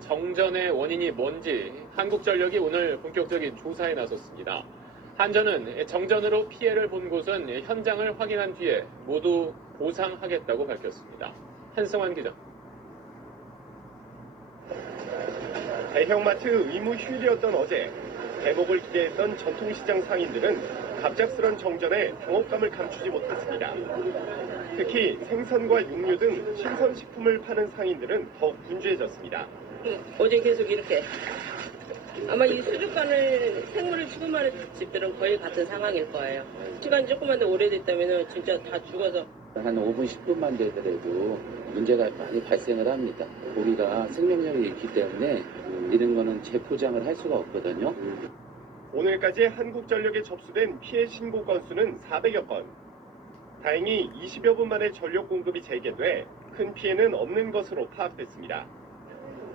정전의 원인이 뭔지 한국전력이 오늘 본격적인 조사에 나섰습니다. 한전은 정전으로 피해를 본 곳은 현장을 확인한 뒤에 모두 보상하겠다고 밝혔습니다. 한성환 기자. 대형마트 의무 휴일이었던 어제 대목을 기대했던 전통시장 상인들은 갑작스런 정전에 당혹감을 감추지 못했습니다. 특히 생선과 육류 등 신선식품을 파는 상인들은 더욱 분주해졌습니다. 어제 계속 이렇게 아마 이 수족관을 생물을 취급하는 집들은 거의 같은 상황일 거예요. 시간이 조금만 더 오래됐다면 진짜 다 죽어서 한 5분, 10분만 되더라도 문제가 많이 발생을 합니다. 우리가 생명력이 있기 때문에 이런 거는 재포장을 할 수가 없거든요. 오늘까지 한국전력에 접수된 피해 신고 건수는 400여 건. 다행히 20여 분 만에 전력 공급이 재개돼 큰 피해는 없는 것으로 파악됐습니다.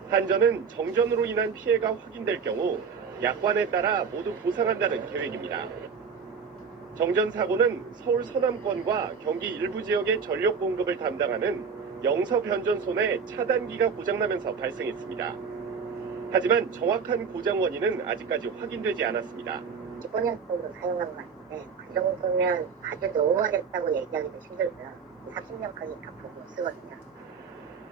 한전은 정전으로 인한 피해가 확인될 경우 약관에 따라 모두 보상한다는 계획입니다. 정전 사고는 서울 서남권과 경기 일부 지역의 전력 공급을 담당하는 영서변전소내 차단기가 고장나면서 발생했습니다. 하지만 정확한 고장 원인은 아직까지 확인되지 않았습니다. 15년 정도 사용한 것 같은데 그 정도면 아주 노후화됐다고 얘기하기도 힘들고요. 30년까지 다 보고 쓰거든요.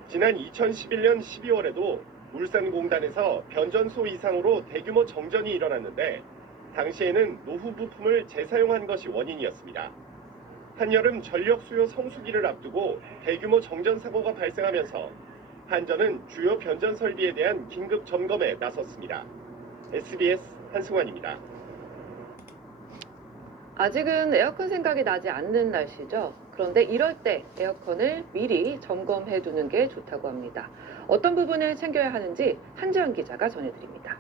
지난 2011년 12월에도 울산공단에서 변전소 이상으로 대규모 정전이 일어났는데 당시에는 노후 부품을 재사용한 것이 원인이었습니다. 한여름 전력 수요 성수기를 앞두고 대규모 정전 사고가 발생하면서 한전은 주요 변전 설비에 대한 긴급 점검에 나섰습니다. SBS 한승환입니다. 아직은 에어컨 생각이 나지 않는 날씨죠. 그런데 이럴 때 에어컨을 미리 점검해 두는 게 좋다고 합니다. 어떤 부분을 챙겨야 하는지 한지연 기자가 전해드립니다.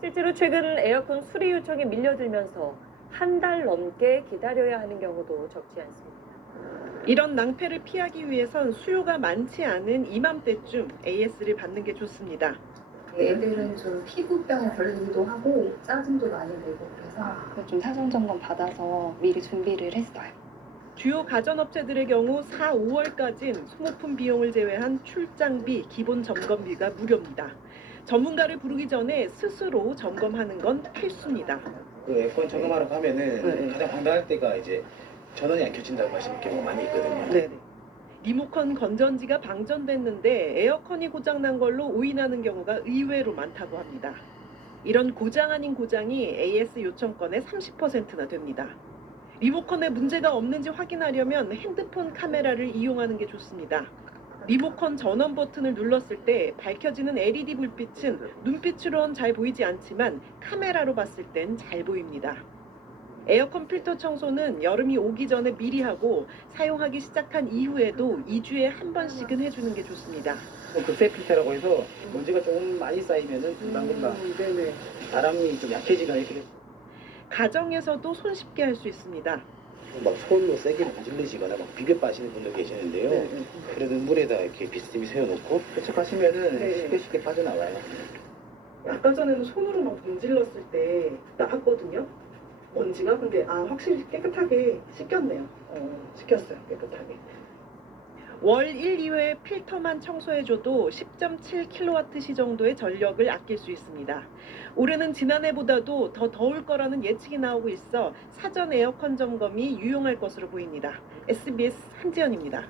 실제로 최근 에어컨 수리 요청이 밀려들면서 한 달 넘게 기다려야 하는 경우도 적지 않습니다. 이런 낭패를 피하기 위해선 수요가 많지 않은 이맘때쯤 AS를 받는 게 좋습니다. 애들은 좀 피부병에 걸리기도 하고 짜증도 많이 내고 그래서 좀 사전 점검 받아서 미리 준비를 했어요. 주요 가전업체들의 경우 4, 5월까진 소모품 비용을 제외한 출장비, 기본 점검비가 무료입니다. 전문가를 부르기 전에 스스로 점검하는 건 필수입니다. 그 에어컨 점검하러 가면은 가장 황당할 때가 이제 전원이 안 켜진다고 하시는 경우가 많이 있거든요. 네. 리모컨 건전지가 방전됐는데 에어컨이 고장난 걸로 오인하는 경우가 의외로 많다고 합니다. 이런 고장 아닌 고장이 AS 요청건의 30%나 됩니다. 리모컨에 문제가 없는지 확인하려면 핸드폰 카메라를 이용하는 게 좋습니다. 리모컨 전원 버튼을 눌렀을 때 밝혀지는 LED 불빛은 눈빛으론 잘 보이지 않지만 카메라로 봤을 땐 잘 보입니다. 에어컨 필터 청소는 여름이 오기 전에 미리 하고 사용하기 시작한 이후에도 2주에 한 번씩은 해주는 게 좋습니다. 급세 필터라고 해서 먼지가 조금 많이 쌓이면은 금방금방 바람이 좀 약해지거나 이렇게 가정에서도 손쉽게 할 수 있습니다. 막 손으로 세게 문질르시거나 막 비벼 빠시는 분들 계시는데요. 그래도 물에다 이렇게 비스듬히 세워놓고 세척하시면은 쉽게 빠져나와요. 아까 전에는 손으로 막 문질렀을 때 나왔거든요. 먼지가 근데 확실히 깨끗하게 씻겼네요. 씻겼어요 깨끗하게. 월 1, 2회 필터만 청소해줘도 10.7kWh 정도의 전력을 아낄 수 있습니다. 올해는 지난해보다도 더 더울 거라는 예측이 나오고 있어 사전 에어컨 점검이 유용할 것으로 보입니다. SBS 한지연입니다.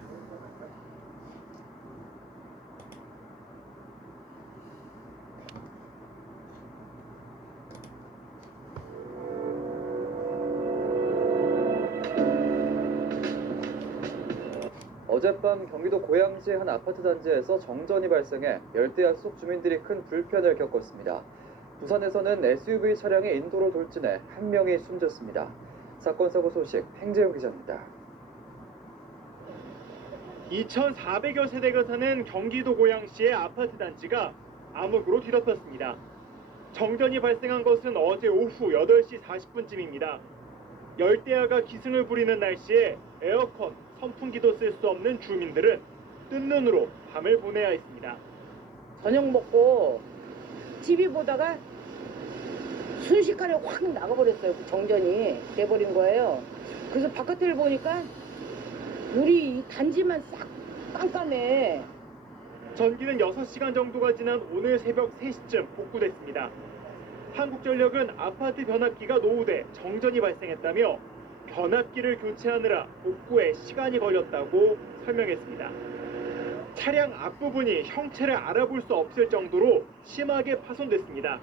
어젯밤 경기도 고양시의 한 아파트 단지에서 정전이 발생해 열대야 속 주민들이 큰 불편을 겪었습니다. 부산에서는 SUV 차량이 인도로 돌진해 한 명이 숨졌습니다. 사건 사고 소식 행재용 기자입니다. 2,400여 세대가 사는 경기도 고양시의 아파트 단지가 암흑으로 뒤덮였습니다. 정전이 발생한 것은 어제 오후 8시 40분쯤입니다. 열대야가 기승을 부리는 날씨에 에어컨, 선풍기도 쓸 수 없는 주민들은 뜬 눈으로 밤을 보내야 했습니다. 저녁 먹고 TV 보다가 순식간에 확 나가버렸어요. 그 정전이 돼버린 거예요. 그래서 바깥을 보니까 우리 이 단지만 싹 깜깜해. 전기는 6시간 정도가 지난 오늘 새벽 3시쯤 복구됐습니다. 한국전력은 아파트 변압기가 노후돼 정전이 발생했다며 변압기를 교체하느라 복구에 시간이 걸렸다고 설명했습니다. 차량 앞부분이 형체를 알아볼 수 없을 정도로 심하게 파손됐습니다.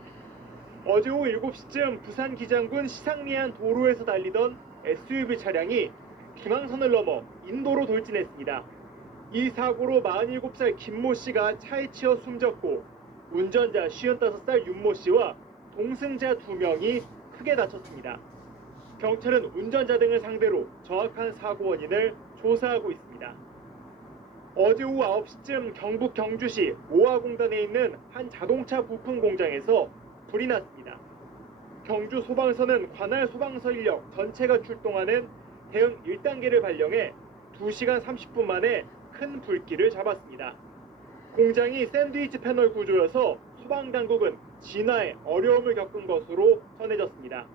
어제 오후 7시쯤 부산 기장군 시상리안 도로에서 달리던 SUV 차량이 중앙선을 넘어 인도로 돌진했습니다. 이 사고로 47살 김모 씨가 차에 치여 숨졌고 운전자 55살 윤모 씨와 동승자 2명이 크게 다쳤습니다. 경찰은 운전자 등을 상대로 정확한 사고 원인을 조사하고 있습니다. 어제 오후 9시쯤 경북 경주시 모아공단에 있는 한 자동차 부품 공장에서 불이 났습니다. 경주 소방서는 관할 소방서 인력 전체가 출동하는 대응 1단계를 발령해 2시간 30분 만에 큰 불길을 잡았습니다. 공장이 샌드위치 패널 구조여서 소방당국은 진화에 어려움을 겪은 것으로 전해졌습니다.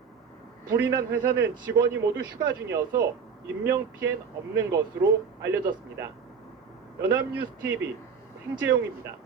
불이 난 회사는 직원이 모두 휴가 중이어서 인명피해는 없는 것으로 알려졌습니다. 연합뉴스TV 행재용입니다.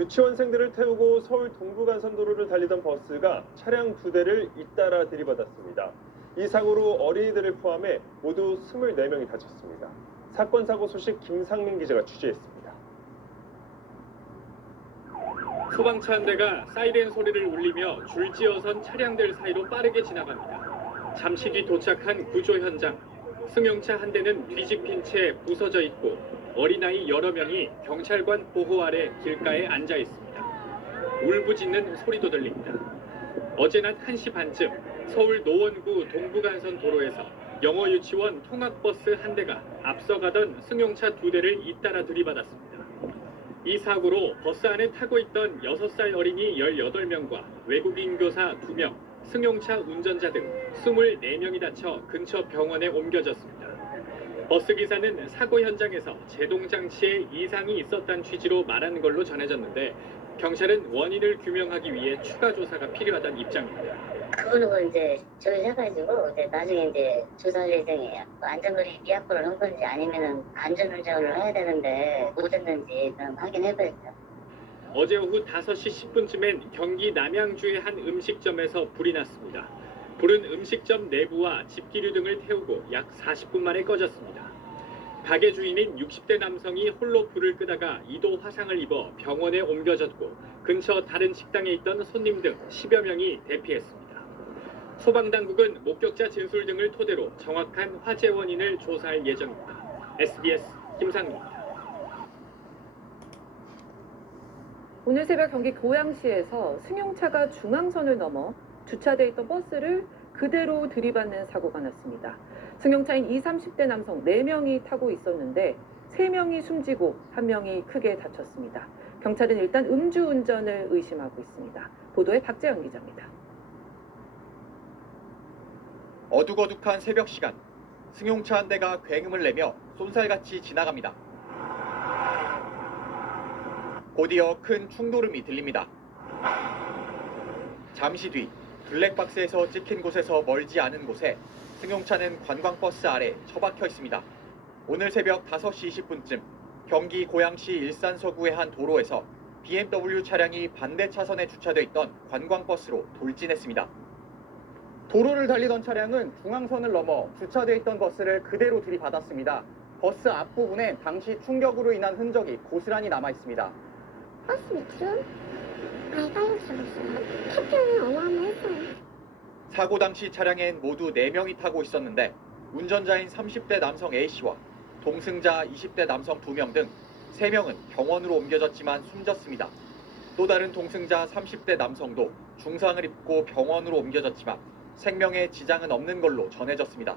유치원생들을 태우고 서울 동부간선도로를 달리던 버스가 차량 2대를 잇따라 들이받았습니다. 이 사고로 어린이들을 포함해 모두 24명이 다쳤습니다. 사건 사고 소식 김상민 기자가 취재했습니다. 소방차 한 대가 사이렌 소리를 울리며 줄지어선 차량들 사이로 빠르게 지나갑니다. 잠시 뒤 도착한 구조 현장. 승용차 한 대는 뒤집힌 채 부서져 있고 어린아이 여러 명이 경찰관 보호 아래 길가에 앉아 있습니다. 울부짖는 소리도 들립니다. 어제 낮 1시 반쯤 서울 노원구 동부간선 도로에서 영어 유치원 통학버스 한 대가 앞서가던 승용차 2대를 잇따라 들이받았습니다. 이 사고로 버스 안에 타고 있던 6살 어린이 18명과 외국인 교사 2명, 승용차 운전자 등 24명이 다쳐 근처 병원에 옮겨졌습니다. 버스 기사는 사고 현장에서 제동 장치에 이상이 있었다는 취지로 말한 걸로 전해졌는데 경찰은 원인을 규명하기 위해 추가 조사가 필요하다는 입장입니다. 그거는 이제 조사해가지고 나중에 이제 조사할 예정이에요. 안전거리 비약보를 한 건지 아니면은 안전운전을 해야 되는데 못 했는지 그럼 확인해봐야죠. 어제 오후 5시 10분쯤엔 경기 남양주의 한 음식점에서 불이 났습니다. 불은 음식점 내부와 집기류 등을 태우고 약 40분 만에 꺼졌습니다. 가게 주인인 60대 남성이 홀로 불을 끄다가 2도 화상을 입어 병원에 옮겨졌고 근처 다른 식당에 있던 손님 등 10여 명이 대피했습니다. 소방당국은 목격자 진술 등을 토대로 정확한 화재 원인을 조사할 예정입니다. SBS 김상민입니다. 오늘 새벽 경기 고양시에서 승용차가 중앙선을 넘어 주차돼 있던 버스를 그대로 들이받는 사고가 났습니다. 승용차인 20, 30대 남성 4명이 타고 있었는데 3명이 숨지고 1명이 크게 다쳤습니다. 경찰은 일단 음주운전을 의심하고 있습니다. 보도에 박재현 기자입니다. 어둑어둑한 새벽 시간, 승용차 한 대가 굉음을 내며 쏜살같이 지나갑니다. 곧이어 큰 충돌음이 들립니다. 잠시 뒤 블랙박스에서 찍힌 곳에서 멀지 않은 곳에 승용차는 관광버스 아래 처박혀 있습니다. 오늘 새벽 5시 20분쯤 경기 고양시 일산서구의 한 도로에서 BMW 차량이 반대 차선에 주차돼 있던 관광버스로 돌진했습니다. 도로를 달리던 차량은 중앙선을 넘어 주차돼 있던 버스를 그대로 들이받았습니다. 버스 앞부분에 당시 충격으로 인한 흔적이 고스란히 남아 있습니다. 버스 밑으로 아예 깔려들었어요. 태풍이 어마어마했어요. 사고 당시 차량엔 모두 4명이 타고 있었는데 운전자인 30대 남성 A씨와 동승자 20대 남성 2명 등 3명은 병원으로 옮겨졌지만 숨졌습니다. 또 다른 동승자 30대 남성도 중상을 입고 병원으로 옮겨졌지만 생명에 지장은 없는 걸로 전해졌습니다.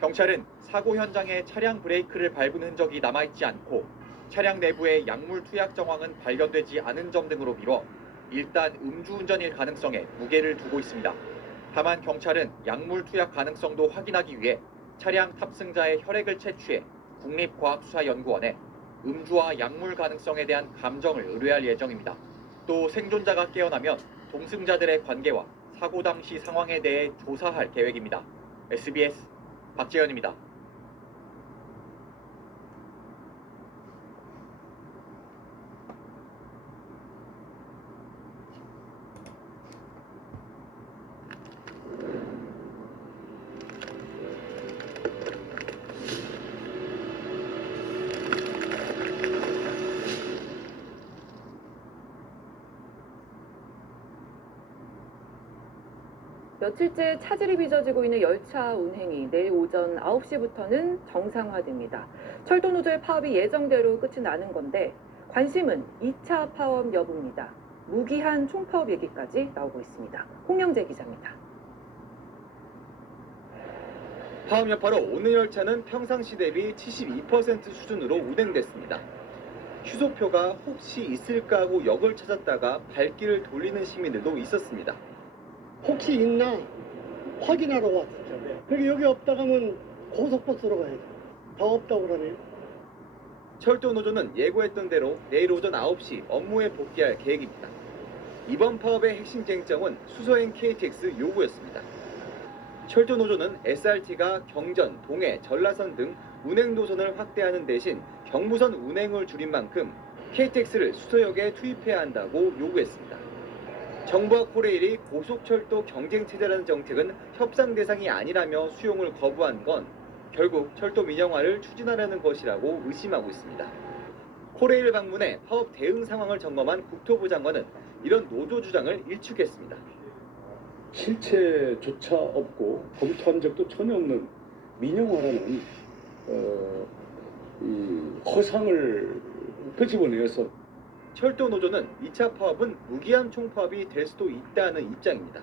경찰은 사고 현장에 차량 브레이크를 밟은 흔적이 남아있지 않고 차량 내부에 약물 투약 정황은 발견되지 않은 점 등으로 미뤄 일단 음주운전일 가능성에 무게를 두고 있습니다. 다만 경찰은 약물 투약 가능성도 확인하기 위해 차량 탑승자의 혈액을 채취해 국립과학수사연구원에 음주와 약물 가능성에 대한 감정을 의뢰할 예정입니다. 또 생존자가 깨어나면 동승자들의 관계와 사고 당시 상황에 대해 조사할 계획입니다. SBS 박재현입니다. 며칠째 차질이 빚어지고 있는 열차 운행이 내일 오전 9시부터는 정상화됩니다. 철도노조의 파업이 예정대로 끝이 나는 건데 관심은 2차 파업 여부입니다. 무기한 총파업 얘기까지 나오고 있습니다. 홍영재 기자입니다. 파업 여파로 오늘 열차는 평상시 대비 72% 수준으로 운행됐습니다. 휴소표가 혹시 있을까 하고 역을 찾았다가 발길을 돌리는 시민들도 있었습니다. 혹시 있나 확인하러 왔었죠. 그리고 여기 없다 가면 고속버스로 가야죠. 다 없다고 그러네요. 철도노조는 예고했던 대로 내일 오전 9시 업무에 복귀할 계획입니다. 이번 파업의 핵심 쟁점은 수서행 KTX 요구였습니다. 철도노조는 SRT가 경전, 동해, 전라선 등 운행 노선을 확대하는 대신 경부선 운행을 줄인 만큼 KTX를 수서역에 투입해야 한다고 요구했습니다. 정부와 코레일이 고속철도 경쟁체제라는 정책은 협상 대상이 아니라며 수용을 거부한 건 결국 철도 민영화를 추진하려는 것이라고 의심하고 있습니다. 코레일 방문해 파업 대응 상황을 점검한 국토부 장관은 이런 노조 주장을 일축했습니다. 실체조차 없고 검토한 적도 전혀 없는 민영화라는 이 허상을 끄집어내서 철도 노조는 2차 파업은 무기한 총파업이 될 수도 있다는 입장입니다.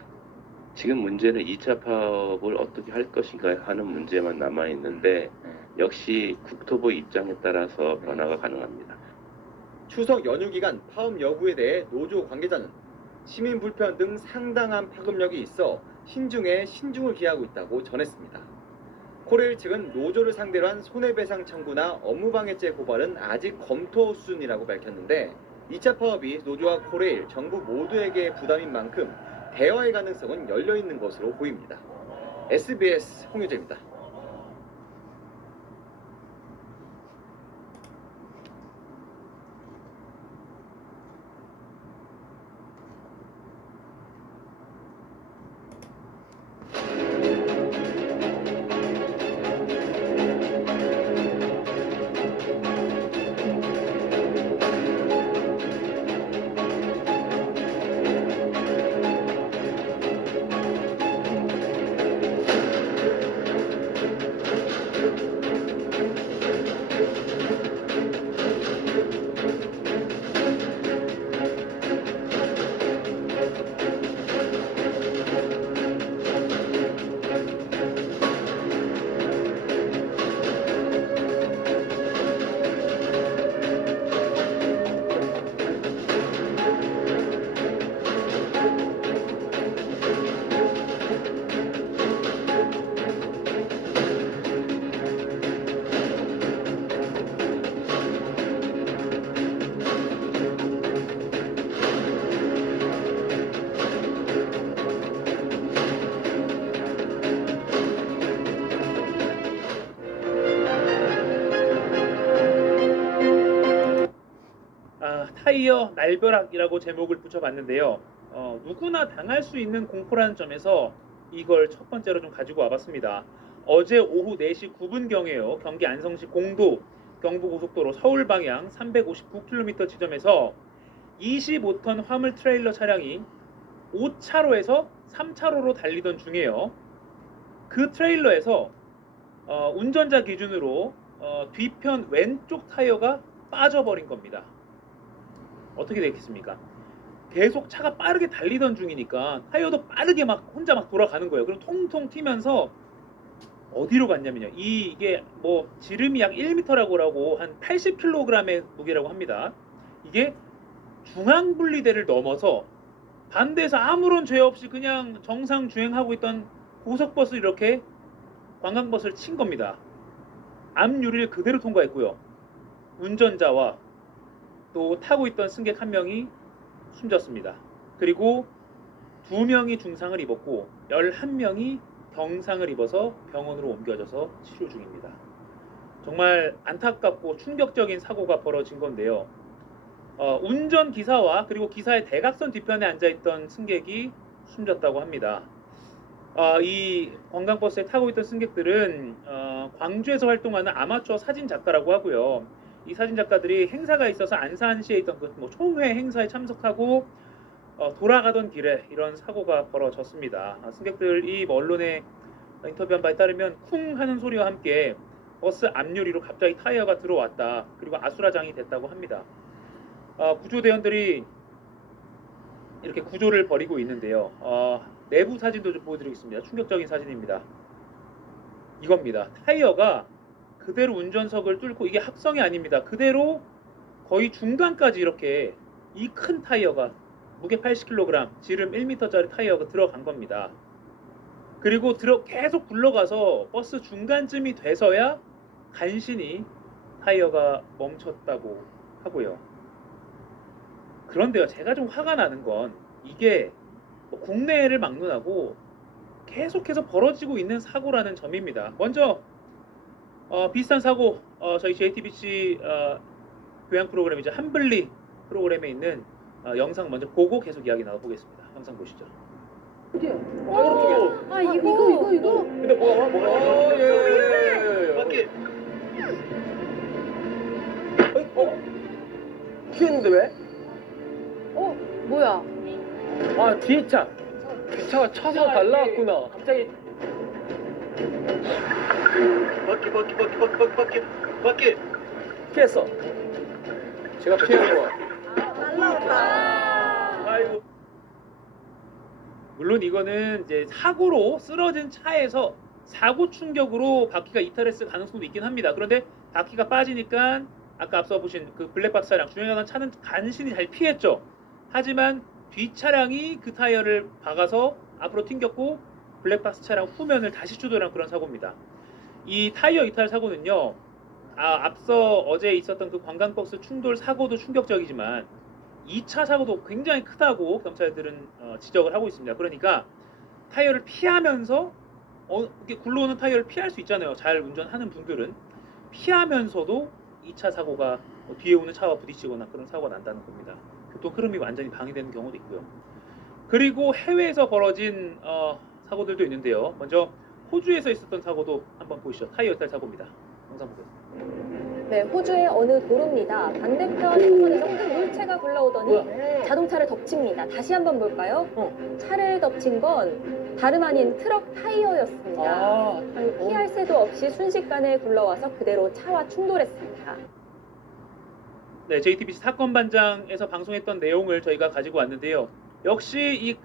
지금 문제는 2차 파업을 어떻게 할 것인가 하는 문제만 남아있는데 역시 국토부 입장에 따라서 변화가 가능합니다. 추석 연휴 기간 파업 여부에 대해 노조 관계자는 시민 불편 등 상당한 파급력이 있어 신중에 신중을 기하고 있다고 전했습니다. 코레일 측은 노조를 상대로 한 손해배상 청구나 업무방해죄 고발은 아직 검토 수준이라고 밝혔는데 2차 파업이 노조와 코레일, 정부 모두에게 부담인 만큼 대화의 가능성은 열려있는 것으로 보입니다. SBS 홍유재입니다. 타이어 날벼락이라고 제목을 붙여봤는데요. 누구나 당할 수 있는 공포라는 점에서 이걸 첫 번째로 좀 가지고 와봤습니다. 어제 오후 4시 9분경에요. 경기 안성시 공도 경부고속도로 서울 방향 359km 지점에서 25톤 화물 트레일러 차량이 5차로에서 3차로로 달리던 중이에요. 그 트레일러에서 운전자 기준으로 뒤편 왼쪽 타이어가 빠져버린 겁니다. 어떻게 되겠습니까? 계속 차가 빠르게 달리던 중이니까 타이어도 빠르게 막 혼자 막 돌아가는 거예요. 그럼 통통 튀면서 어디로 갔냐면요. 이게 뭐 지름이 약 1m라고 한 80kg의 무게라고 합니다. 이게 중앙분리대를 넘어서 반대에서 아무런 죄 없이 그냥 정상 주행하고 있던 고속버스를 이렇게 관광버스를 친 겁니다. 앞유리를 그대로 통과했고요. 운전자와 또 타고 있던 승객 한 명이 숨졌습니다. 그리고 2명이 중상을 입었고 11명이 경상을 입어서 병원으로 옮겨져서 치료 중입니다. 정말 안타깝고 충격적인 사고가 벌어진 건데요. 운전기사와 그리고 기사의 대각선 뒤편에 앉아있던 승객이 숨졌다고 합니다. 이 관광버스에 타고 있던 승객들은 광주에서 활동하는 아마추어 사진작가라고 하고요. 이 사진작가들이 행사가 있어서 안산시에 있던 그 총회 행사에 참석하고 돌아가던 길에 이런 사고가 벌어졌습니다. 승객들이 언론에 인터뷰한 바에 따르면 쿵 하는 소리와 함께 버스 앞유리로 갑자기 타이어가 들어왔다. 그리고 아수라장이 됐다고 합니다. 구조대원들이 이렇게 구조를 벌이고 있는데요. 내부 사진도 좀 보여드리겠습니다. 충격적인 사진입니다. 이겁니다. 타이어가 그대로 운전석을 뚫고, 이게 합성이 아닙니다. 그대로 거의 중간까지 이렇게 이 큰 타이어가 무게 80kg, 지름 1m짜리 타이어가 들어간 겁니다. 그리고 계속 굴러가서 버스 중간쯤이 돼서야 간신히 타이어가 멈췄다고 하고요. 그런데요, 제가 좀 화가 나는 건 이게 국내를 막론하고 계속해서 벌어지고 있는 사고라는 점입니다. 먼저 비슷한 사고 저희 JTBC 교양 프로그램이죠. 한블리 프로그램에 있는 영상 먼저 보고 계속 이야기 나눠보겠습니다. 영상 보시죠. 아 이거. 근데 뭐가? 예. 밖에 피했는데 왜? 뭐야? 아 뒤에 차. 뒷차가 쳐서 달라왔구나. 갑자기 밖에 피했어. 제가 피한 거야. 아이고. 물론 이거는 이제 사고로 쓰러진 차에서 사고 충격으로 바퀴가 이탈했을 가능성도 있긴 합니다. 그런데 바퀴가 빠지니까 아까 앞서 보신 그 블랙박스 차량, 주행하던 차는 간신히 잘 피했죠. 하지만 뒷차량이 그 타이어를 박아서 앞으로 튕겼고 블랙박스 차량 후면을 다시 추돌한 그런 사고입니다. 이 타이어 이탈 사고는요, 앞서 어제 있었던 그 관광버스 충돌 사고도 충격적이지만 2차 사고도 굉장히 크다고 경찰들은 지적을 하고 있습니다. 그러니까 타이어를 피하면서 이렇게 굴러오는 타이어를 피할 수 있잖아요. 잘 운전하는 분들은 피하면서도 2차 사고가 뒤에 오는 차와 부딪히거나 그런 사고가 난다는 겁니다. 교통 흐름이 완전히 방해되는 경우도 있고요. 그리고 해외에서 벌어진 사고들도 있는데요. 먼저 호주에서 있었던 사고도 한번 보시죠. 타이어 이탈 사고입니다. 영상 보겠습니다. 네, 호주의 어느 도로입니다. 반대편 차선에서 큰 물체가 굴러오더니 자동차를 덮칩니다. 다시 한번 볼까요? 차를 덮친 건 다름 아닌 트럭 타이어였습니다. 피할 새도 없이 순식간에 굴러와서 그대로 차와 충돌했습니다. 네, JTBC 사건 반장에서 방송했던 내용을 저희가 가지고 왔는데요. 역시 이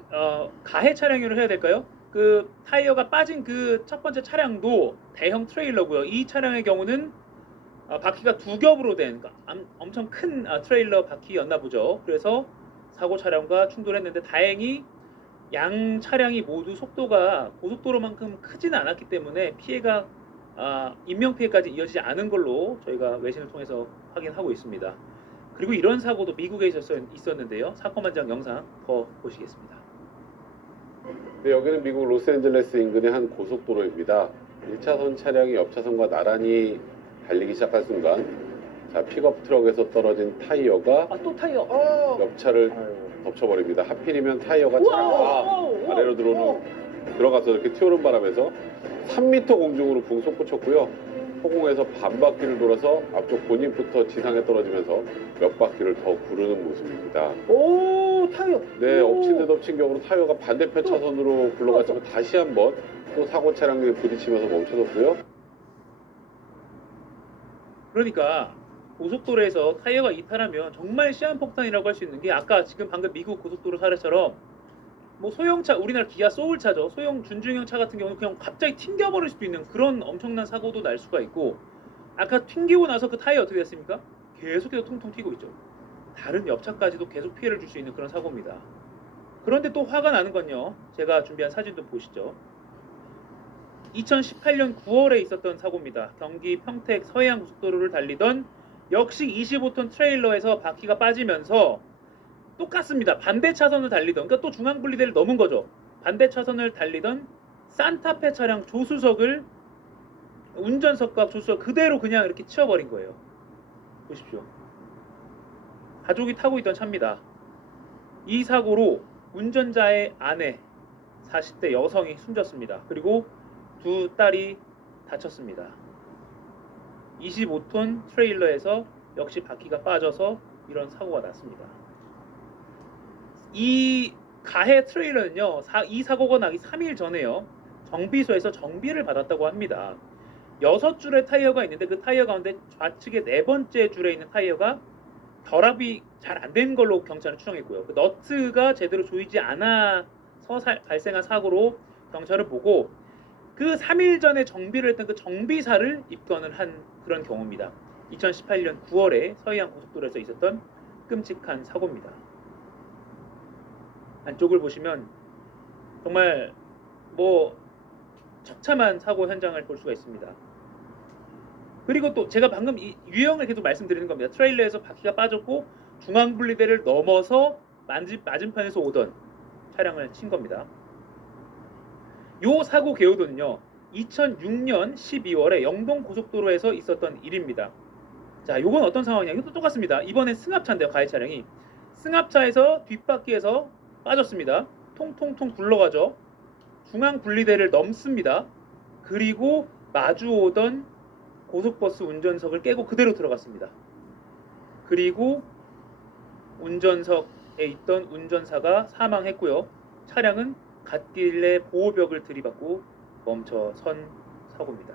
가해 차량으로 해야 될까요? 그 타이어가 빠진 그 첫 번째 차량도 대형 트레일러고요. 이 차량의 경우는 바퀴가 두 겹으로 된 엄청 큰 트레일러 바퀴였나 보죠. 그래서 사고 차량과 충돌했는데 다행히 양 차량이 모두 속도가 고속도로만큼 크지는 않았기 때문에 피해가 인명피해까지 이어지지 않은 걸로 저희가 외신을 통해서 확인하고 있습니다. 그리고 이런 사고도 미국에 있었는데요. 사건 반장 영상 더 보시겠습니다. 네, 여기는 미국 로스앤젤레스 인근의 한 고속도로입니다. 1차선 차량이 옆차선과 나란히 달리기 시작한 순간 픽업 트럭에서 떨어진 타이어가 또 타이어. 옆차를 덮쳐버립니다. 하필이면 타이어가 차가 아래로 들어가서 이렇게 튀어오른 바람에서 3m 공중으로 붕 솟구쳤고요. 허공에서 반 바퀴를 돌아서 앞쪽 본인부터 지상에 떨어지면서 몇 바퀴를 더 구르는 모습입니다. 오, 타이어. 네, 엎친 데 덮친 격으로 타이어가 반대편 차선으로 굴러갔지만 다시 한번 또 사고 차량에 부딪히면서 멈춰섰고요. 그러니까 고속도로에서 타이어가 이탈하면 정말 시한폭탄이라고 할 수 있는 게 아까 지금 방금 미국 고속도로 사례처럼 뭐 소형차, 우리나라 기아 소울차죠. 소형 준중형 차 같은 경우는 그냥 갑자기 튕겨버릴 수도 있는 그런 엄청난 사고도 날 수가 있고, 아까 튕기고 나서 그 타이어 어떻게 됐습니까? 계속해서 통통 튀고 있죠. 다른 옆차까지도 계속 피해를 줄 수 있는 그런 사고입니다. 그런데 또 화가 나는 건요. 제가 준비한 사진도 보시죠. 2018년 9월에 있었던 사고입니다. 경기 평택 서해안고속도로를 달리던 역시 25톤 트레일러에서 바퀴가 빠지면서 똑같습니다. 반대 차선을 달리던, 그러니까 또 중앙분리대를 넘은 거죠. 반대 차선을 달리던 산타페 차량 조수석을 운전석과 조수석 그대로 그냥 이렇게 치워버린 거예요. 보십시오. 가족이 타고 있던 차입니다. 이 사고로 운전자의 아내 40대 여성이 숨졌습니다. 그리고 두 딸이 다쳤습니다. 25톤 트레일러에서 역시 바퀴가 빠져서 이런 사고가 났습니다. 이 가해 트레일러는요, 이 사고가 나기 3일 전에요, 정비소에서 정비를 받았다고 합니다. 6줄의 타이어가 있는데 그 타이어 가운데 좌측의 4번째 줄에 있는 타이어가 결합이 잘 안 된 걸로 경찰은 추정했고요. 그 너트가 제대로 조이지 않아서 발생한 사고로 경찰은 보고 그 3일 전에 정비를 했던 그 정비사를 입건을 한 그런 경우입니다. 2018년 9월에 서해안 고속도로에서 있었던 끔찍한 사고입니다. 안쪽을 보시면 정말 뭐 처참한 사고 현장을 볼 수가 있습니다. 그리고 또 제가 방금 이 유형을 계속 말씀드리는 겁니다. 트레일러에서 바퀴가 빠졌고 중앙분리대를 넘어서 맞은편에서 오던 차량을 친 겁니다. 요 사고 개요도는요, 2006년 12월에 영동고속도로에서 있었던 일입니다. 자, 요건 어떤 상황이냐? 이것도 똑같습니다. 이번엔 승합차인데요, 가해 차량이. 승합차에서 뒷바퀴에서 빠졌습니다. 통통통 굴러가죠. 중앙분리대를 넘습니다. 그리고 마주오던 고속버스 운전석을 깨고 그대로 들어갔습니다. 그리고 운전석에 있던 운전사가 사망했고요. 차량은 갓길에 보호벽을 들이받고 멈춰선 사고입니다.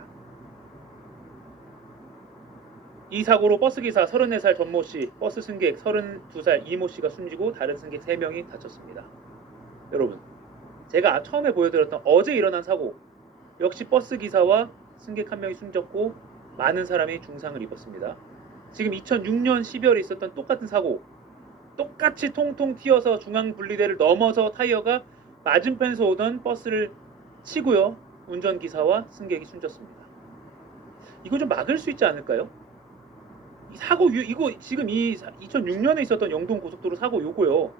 이 사고로 버스기사 34살 전모씨, 버스 승객 32살 이모씨가 숨지고 다른 승객 3명이 다쳤습니다. 여러분, 제가 처음에 보여드렸던 어제 일어난 사고, 역시 버스기사와 승객 1명이 숨졌고 많은 사람이 중상을 입었습니다. 지금 2006년 12월에 있었던 똑같은 사고, 똑같이 통통 튀어서 중앙분리대를 넘어서 타이어가 맞은편에서 오던 버스를 치고요, 운전기사와 승객이 숨졌습니다. 이거 좀 막을 수 있지 않을까요? 이 사고 이거 지금 이 2006년에 있었던 영동고속도로 사고 요거요,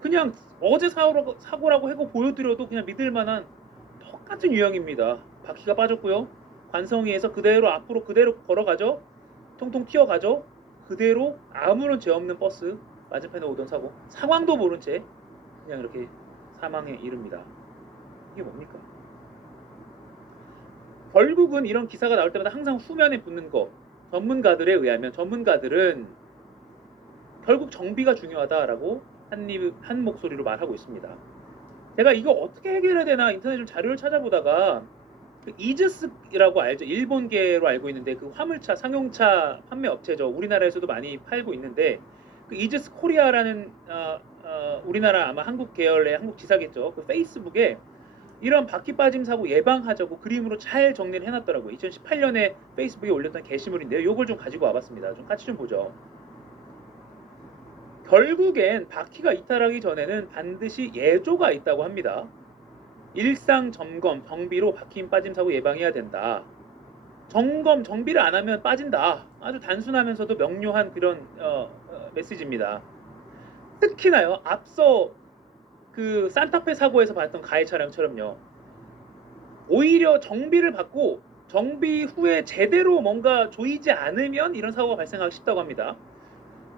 그냥 어제 사고라고 해고 보여드려도 그냥 믿을만한 똑같은 유형입니다. 바퀴가 빠졌고요, 관성위에서 그대로 앞으로 그대로 걸어가죠, 통통 튀어가죠, 그대로 아무런 죄 없는 버스 맞은편에 오던 사고, 상황도 모른 채 그냥 이렇게 사망에 이릅니다. 이게 뭡니까? 결국은 이런 기사가 나올 때마다 항상 후면에 붙는 거, 전문가들에 의하면 전문가들은 결국 정비가 중요하다라고 한 목소리로 말하고 있습니다. 제가 이거 어떻게 해결해야 되나 인터넷 좀 자료를 찾아보다가 그 이즈스라고 알죠? 일본계로 알고 있는데 그 화물차, 상용차 판매 업체죠. 우리나라에서도 많이 팔고 있는데 그 이즈스 코리아라는 우리나라 아마 한국 계열의 한국 지사겠죠. 그 페이스북에 이런 바퀴 빠짐 사고 예방하자고 그림으로 잘 정리를 해놨더라고요. 2018년에 페이스북에 올렸던 게시물인데요. 요걸 좀 가지고 와봤습니다. 좀 같이 좀 보죠. 결국엔 바퀴가 이탈하기 전에는 반드시 예조가 있다고 합니다. 일상 점검, 정비로 바퀴 빠짐 사고 예방해야 된다. 정비를 안 하면 빠진다. 아주 단순하면서도 명료한 그런 메시지입니다. 특히나요, 앞서 그 산타페 사고에서 봤던 가해 차량처럼요, 오히려 정비를 받고 정비 후에 제대로 뭔가 조이지 않으면 이런 사고가 발생하기 쉽다고 합니다.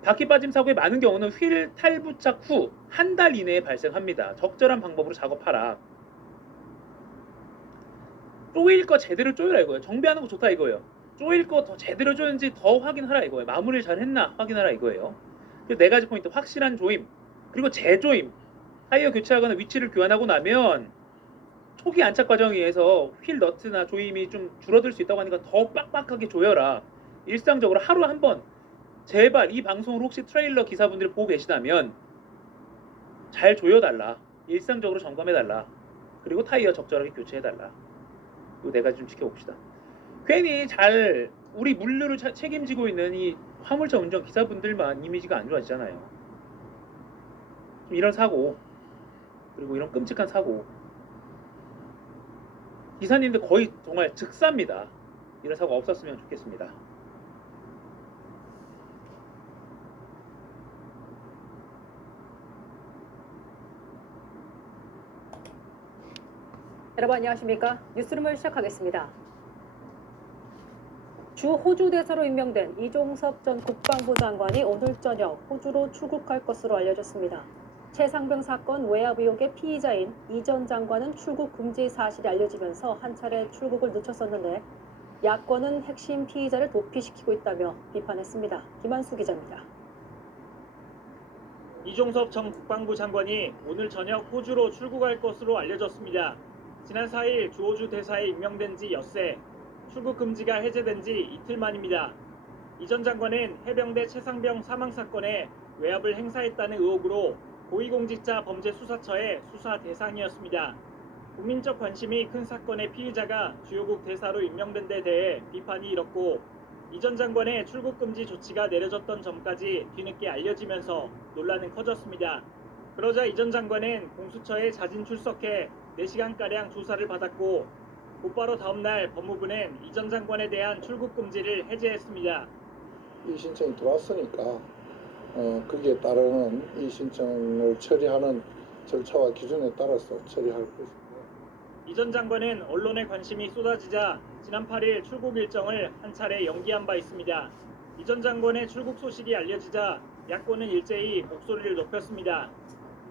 바퀴 빠짐 사고의 많은 경우는 휠 탈부착 후 한 달 이내에 발생합니다. 적절한 방법으로 작업하라. 조일 거 제대로 조여라 이거예요. 정비하는 거 좋다 이거예요. 조일 거 더 제대로 조였는지 더 확인하라 이거예요. 마무리를 잘 했나 확인하라 이거예요. 그래서 4가지 포인트: 확실한 조임, 그리고 재조임, 타이어 교체하거나 위치를 교환하고 나면 초기 안착 과정에 의해서 휠 너트나 조임이 좀 줄어들 수 있다고 하니까 더 빡빡하게 조여라. 일상적으로 하루 한 번, 제발 이 방송을 혹시 트레일러 기사분들이 보고 계시다면 잘 조여달라. 일상적으로 점검해달라. 그리고 타이어 적절하게 교체해달라. 이 4가지 좀 지켜봅시다. 괜히 잘 우리 물류를 책임지고 있는 이 화물차 운전 기사분들만 이미지가 안 좋아지잖아요. 이런 사고 그리고 이런 끔찍한 사고. 기사님들 거의 정말 즉사입니다. 이런 사고 없었으면 좋겠습니다. 여러분 안녕하십니까? 뉴스룸을 시작하겠습니다. 주 호주 대사로 임명된 이종섭 전 국방부 장관이 오늘 저녁 호주로 출국할 것으로 알려졌습니다. 최상병 사건 외압 의혹의 피의자인 이 전 장관은 출국 금지 사실이 알려지면서 한 차례 출국을 늦췄었는데 야권은 핵심 피의자를 도피시키고 있다며 비판했습니다. 김한수 기자입니다. 이종섭 전 국방부 장관이 오늘 저녁 호주로 출국할 것으로 알려졌습니다. 지난 4일 주호주 대사에 임명된 지 엿새 출국 금지가 해제된 지 이틀 만입니다. 이 전 장관은 해병대 최상병 사망 사건에 외압을 행사했다는 의혹으로 고위공직자 범죄수사처의 수사 대상이었습니다. 국민적 관심이 큰 사건의 피의자가 주요국 대사로 임명된 데 대해 비판이 일었고 이 전 장관의 출국 금지 조치가 내려졌던 점까지 뒤늦게 알려지면서 논란은 커졌습니다. 그러자 이 전 장관은 공수처에 자진 출석해 4시간가량 조사를 받았고 곧바로 다음날 법무부는 이 전 장관에 대한 출국 금지를 해제했습니다. 이 신청이 들어왔으니까 거기에 따르는 이 신청을 처리하는 절차와 기준에 따라서 처리할 것입니다. 이 전 장관은 언론의 관심이 쏟아지자 지난 8일 출국 일정을 한 차례 연기한 바 있습니다. 이 전 장관의 출국 소식이 알려지자 야권은 일제히 목소리를 높였습니다.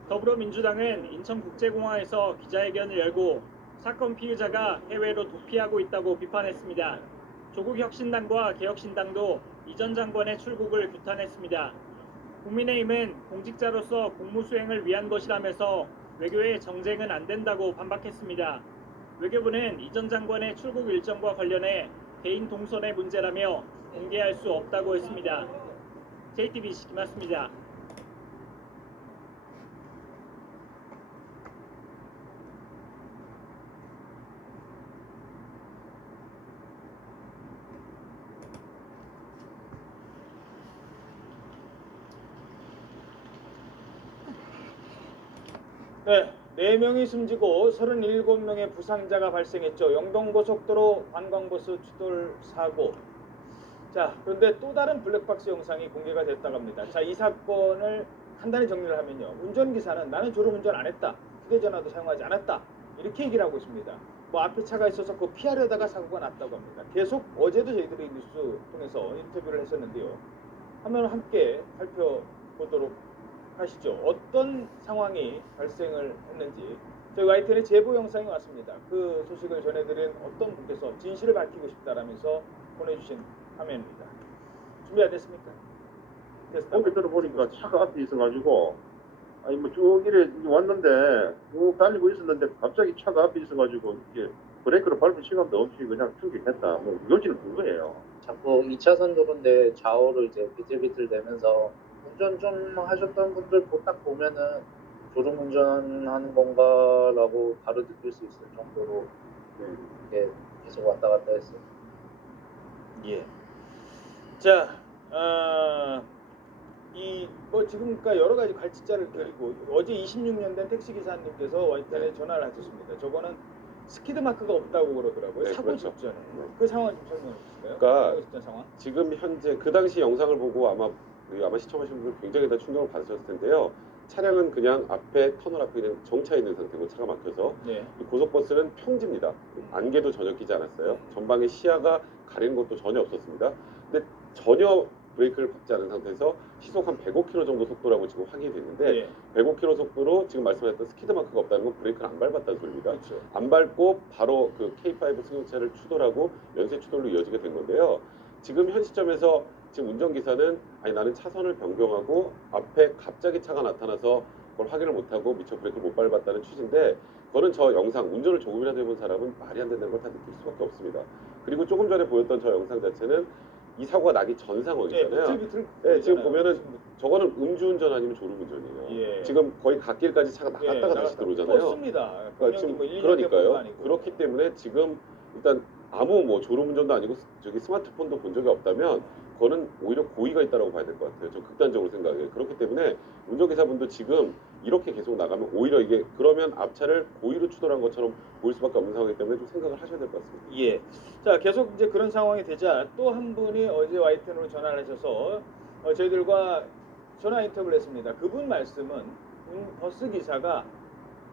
더불어민주당은 인천국제공항에서 기자회견을 열고 사건 피의자가 해외로 도피하고 있다고 비판했습니다. 조국혁신당과 개혁신당도 이 전 장관의 출국을 규탄했습니다. 국민의힘은 공직자로서 공무 수행을 위한 것이라면서 외교의 정쟁은 안 된다고 반박했습니다. 외교부는 이 전 장관의 출국 일정과 관련해 개인 동선의 문제라며 공개할 수 없다고 했습니다. JTBC 김한수입니다. 네, 4명이 숨지고 37명의 부상자가 발생했죠. 영동고속도로 관광버스 추돌 사고. 자, 그런데 또 다른 블랙박스 영상이 공개가 됐다고 합니다. 자, 이 사건을 간단히 정리를 하면요. 운전기사는 나는 졸음운전 안 했다. 휴대전화도 사용하지 않았다. 이렇게 얘기를 하고 있습니다. 뭐 앞에 차가 있어서 그거 피하려다가 사고가 났다고 합니다. 계속 어제도 저희들이 뉴스 통해서 인터뷰를 했었는데요. 화면을 함께 살펴보도록 하시죠. 어떤 상황이 발생을 했는지 저희 YTN의 제보 영상이 왔습니다. 그 소식을 전해드린 어떤 분께서 진실을 밝히고 싶다라면서 보내주신 화면입니다. 준비 안 됐습니까? 컴퓨터를 보니까 차가 앞에 있어가지고 아니 뭐 쭉 이래 왔는데 쭉 달리고 있었는데 갑자기 차가 앞에 있어가지고 이렇게 브레이크를 밟을 시간도 없이 그냥 충격했다. 뭐 이거지는 그거예요. 자꾸 2차선 도로인데 좌우로 이제 비틀비틀 대면서 운전 좀 하셨던 분들 딱 보면은 졸음운전하는 건가라고 바로 느낄 수 있을 정도로 이렇게 계속 왔다 갔다 했어요. 예. 자, 뭐 지금까지 여러 가지 갈치자를 그리고 어제 26년 된 택시 기사님께서 YTN에 전화를 하셨습니다. 저거는 스키드 마크가 없다고 그러더라고요. 네, 사고 그렇죠. 직전에. 그 상황 좀 설명해 주실까요? 그러니까 사고 직전 상황. 지금 현재 그 당시 영상을 보고 아마 시청하신 분들 굉장히 다 충격을 받으셨을 텐데요. 차량은 그냥 앞에 터널 앞에 그냥 정차해 있는 상태고 차가 막혀서 네. 이 고속버스는 평지입니다. 안개도 전혀 끼지 않았어요. 전방에 시야가 가리는 것도 전혀 없었습니다. 근데 전혀 브레이크를 밟지 않은 상태에서 시속 한 105km 정도 속도라고 지금 확인이 됐는데 네. 105km 속도로 지금 말씀하셨던 스키드 마크가 없다는 건 브레이크를 안 밟았다는 소리입니다. 그렇죠. 안 밟고 바로 그 K5 승용차를 추돌하고 연쇄 추돌로 이어지게 된 건데요. 지금 현 시점에서 지금 운전기사는 아니 나는 차선을 변경하고 앞에 갑자기 차가 나타나서 그걸 확인을 못하고 미처 브레이크를 못 밟았다는 취지인데 그거는 저 영상 운전을 조금이라도 해본 사람은 말이 안 된다는 걸 다 느낄 수밖에 없습니다. 그리고 조금 전에 보였던 저 영상 자체는 이 사고가 나기 전 상황이잖아요. 네, 지금 보면은 저거는 음주운전 아니면 졸음운전이에요. 예. 지금 거의 갓길까지 차가 나갔다가 다시 들어오잖아요. 떴습니다. 그러니까 지금 그러니까요. 그렇기 때문에 지금 일단 아무 뭐 졸음운전도 아니고 저기 스마트폰도 본 적이 없다면 그거는 오히려 고의가 있다고 봐야 될 것 같아요. 좀 극단적으로 생각해요. 그렇기 때문에 운전기사분도 지금 이렇게 계속 나가면 오히려 이게 그러면 앞차를 고의로 추돌한 것처럼 보일 수밖에 없는 상황이기 때문에 좀 생각을 하셔야 될 것 같습니다. 예. 자, 계속 이제 그런 상황이 되자 또 한 분이 어제 YTN으로 전화를 하셔서 저희들과 전화 인터뷰를 했습니다. 그분 말씀은 버스 기사가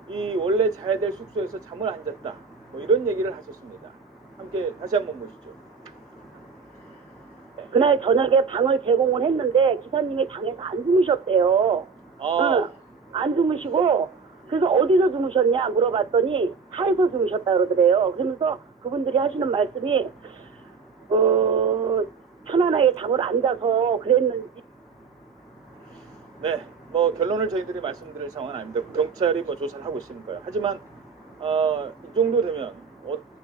이 원래 자야 될 숙소에서 잠을 안 잤다. 뭐 이런 얘기를 하셨습니다. 함께 다시 한번 보시죠. 그날 저녁에 방을 제공을 했는데 기사님이 방에서 안 주무셨대요. 응, 안 주무시고 그래서 어디서 주무셨냐 물어봤더니 차에서 주무셨다 그러더래요. 그러면서 그분들이 하시는 말씀이 편안하게 잠을 안 자서 그랬는지. 네, 뭐 결론을 저희들이 말씀드릴 상황은 아닙니다. 경찰이 뭐 조사를 하고 있으니까요. 하지만 이 정도 되면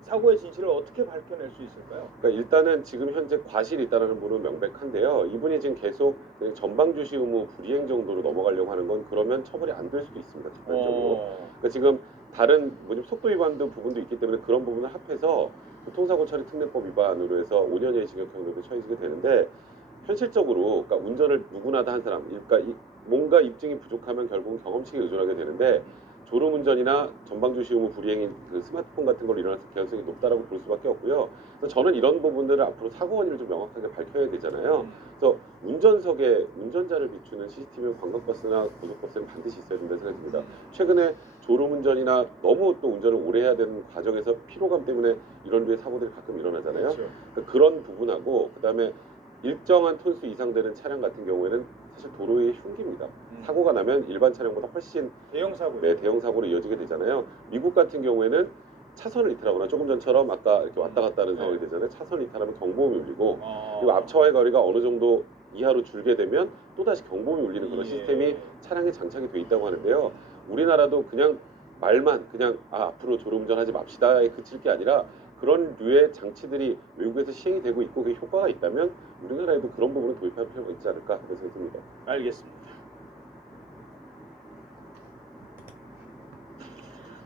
사고의 진실을 어떻게 밝혀낼 수 있을까요? 그러니까 일단은 지금 현재 과실이 있다는 부분은 명백한데요. 이분이 지금 계속 전방주시 의무 불이행 정도로 넘어가려고 하는 건 그러면 처벌이 안 될 수도 있습니다. 기본적으로. 그러니까 지금 다른 뭐좀 속도 위반도 부분도 있기 때문에 그런 부분을 합해서 교통사고 처리 특례법 위반으로 해서 5년 이하의 징역형도 처해지게 되는데 현실적으로 그러니까 운전을 누구나 다 한 사람, 그러니까 뭔가 입증이 부족하면 결국은 경험치에 의존하게 되는데 졸음운전이나 전방주시 의무 불이행인 그 스마트폰 같은 걸로 일어날 개연성이 높다라고 볼 수밖에 없고요. 그래서 저는 이런 부분들을 앞으로 사고 원인을 좀 명확하게 밝혀야 되잖아요. 그래서 운전석에 운전자를 비추는 CCTV 관광버스나 고속버스는 반드시 있어야 된다는 생각이 듭니다. 최근에 졸음운전이나 너무 또 운전을 오래 해야 되는 과정에서 피로감 때문에 이런 류의 사고들이 가끔 일어나잖아요. 그러니까 그런 부분하고 그다음에 일정한 톤수 이상 되는 차량 같은 경우에는 사실 도로의 흉기입니다. 사고가 나면 일반 차량보다 훨씬 대형 사고, 네, 대형 사고로 이어지게 되잖아요. 미국 같은 경우에는 차선을 이탈하거나 조금 전처럼 아까 이렇게 왔다 갔다 하는 상황이 되잖아요. 차선을 이탈하면 경보음이 울리고 그리고 앞차와의 거리가 어느 정도 이하로 줄게 되면 또다시 경보음이 울리는 그런 시스템이 차량에 장착이 돼 있다고 하는데요. 우리나라도 그냥 말만 그냥 앞으로 졸음운전하지 맙시다에 그칠 게 아니라 그런 류의 장치들이 외국에서 시행이 되고 있고 그게 효과가 있다면 우리나라에도 그런 부분을 도입할 필요가 있지 않을까 그런 생각이 듭니다. 알겠습니다.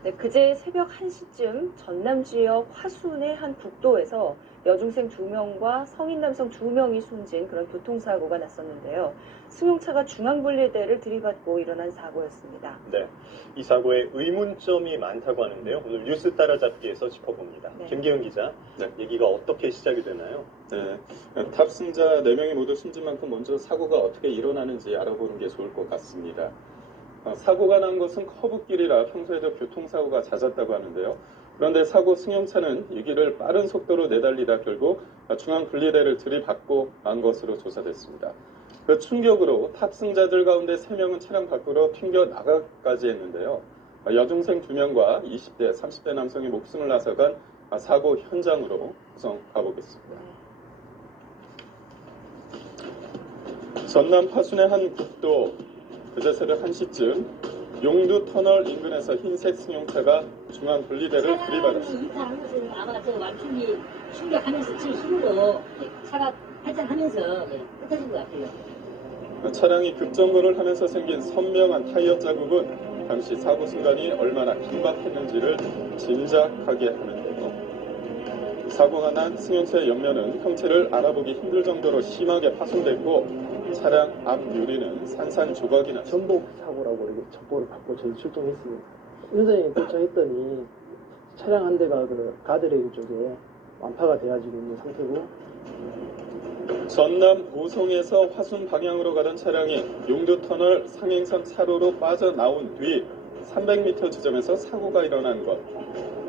네, 그제 새벽 1시쯤 전남 지역 화순의 한 국도에서 여중생 2명과 성인 남성 2명이 숨진 그런 교통사고가 났었는데요. 승용차가 중앙분리대를 들이받고 일어난 사고였습니다. 네, 이 사고에 의문점이 많다고 하는데요. 오늘 뉴스 따라잡기에서 짚어봅니다. 네. 김기훈 기자, 얘기가 어떻게 시작이 되나요? 네, 탑승자 4명이 모두 숨진 만큼 먼저 사고가 어떻게 일어나는지 알아보는 게 좋을 것 같습니다. 사고가 난 것은 커브길이라 평소에도 교통사고가 잦았다고 하는데요. 그런데 사고 승용차는 이 길을 빠른 속도로 내달리다 결국 중앙 분리대를 들이받고 만 것으로 조사됐습니다. 그 충격으로 탑승자들 가운데 3명은 차량 밖으로 튕겨 나가까지 했는데요. 여중생 2명과 20대, 30대 남성이 목숨을 앗아간 사고 현장으로 우선 가보겠습니다. 전남 화순의 한 국도, 그제 새벽 1시쯤 용두 터널 인근에서 흰색 승용차가 중앙 분리대를 들이받았습니다. 아마 저 완충이 충격하면서 칠 힘으로 차가 발전하면서 흩어진 것 같아요. 차량이 급정거를 하면서 생긴 선명한 타이어 자국은 당시 사고 순간이 얼마나 긴박했는지를 짐작하게 하는데요. 사고가 난 승용차의 옆면은 형체를 알아보기 힘들 정도로 심하게 파손됐고 차량 앞 유리는 산산조각이 났습니다. 전복 사고라고 이렇게 첩보를 받고 저희 출동했습니다. 현장에 도착했더니 차량 한 대가 그 가드레일 쪽에 완파가 되어지고 있는 상태고. 전남 보성에서 화순 방향으로 가던 차량이 용두터널 상행선 차로로 빠져나온 뒤 300m 지점에서 사고가 일어난 것.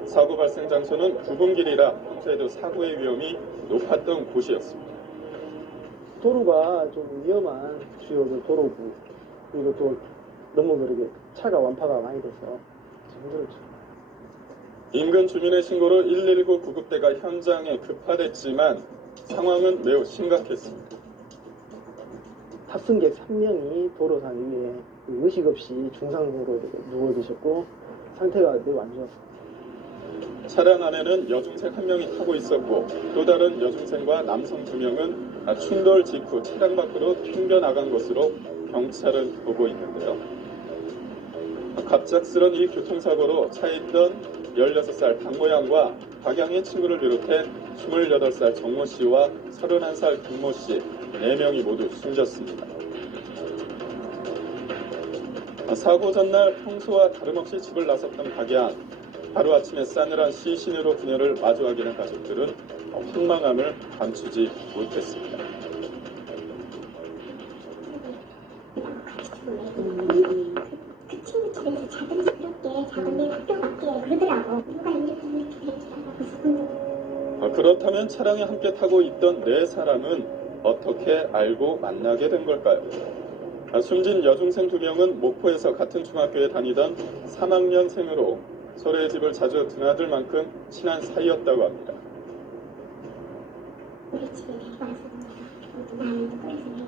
사고 발생 장소는 구분길이라 평소에도 사고의 위험이 높았던 곳이었습니다. 도로가 좀 위험한 주요 도로고 그리고 또 너무 그렇게 차가 완파가 많이 돼서 힘들었죠. 인근 주민의 신고로 119 구급대가 현장에 급파됐지만 상황은 매우 심각했습니다. 탑승객 3명이 도로상 위에 의식 없이 중상으로 이렇게 누워 계셨고 상태가 매우 안 좋았습니다. 차량 안에는 여중생 1명이 타고 있었고 또 다른 여중생과 남성 2명은 충돌 직후 차량 밖으로 튕겨나간 것으로 경찰은 보고 있는데요. 갑작스런 이 교통사고로 차에 있던 16살 박모 양과 박양의 친구를 비롯해 28살 정모 씨와 31살 김모 씨, 4명이 모두 숨졌습니다. 사고 전날 평소와 다름없이 집을 나섰던 박양. 하루아침에 싸늘한 시신으로 그녀를 마주하게 된 가족들은 황망함을 감추지 못했습니다. 그 친구 집에서 자연스럽게 작은 학교 밖에 그러더라고. 누가 이렇게 그렇다면 차량에 함께 타고 있던 4사람은 어떻게 알고 만나게 된 걸까요? 숨진 여중생 2명은 목포에서 같은 중학교에 다니던 3학년생으로 서로의 집을 자주 드나들 만큼 친한 사이였다고 합니다. 우리 집에 데리고 왔었는데 나는 누구에서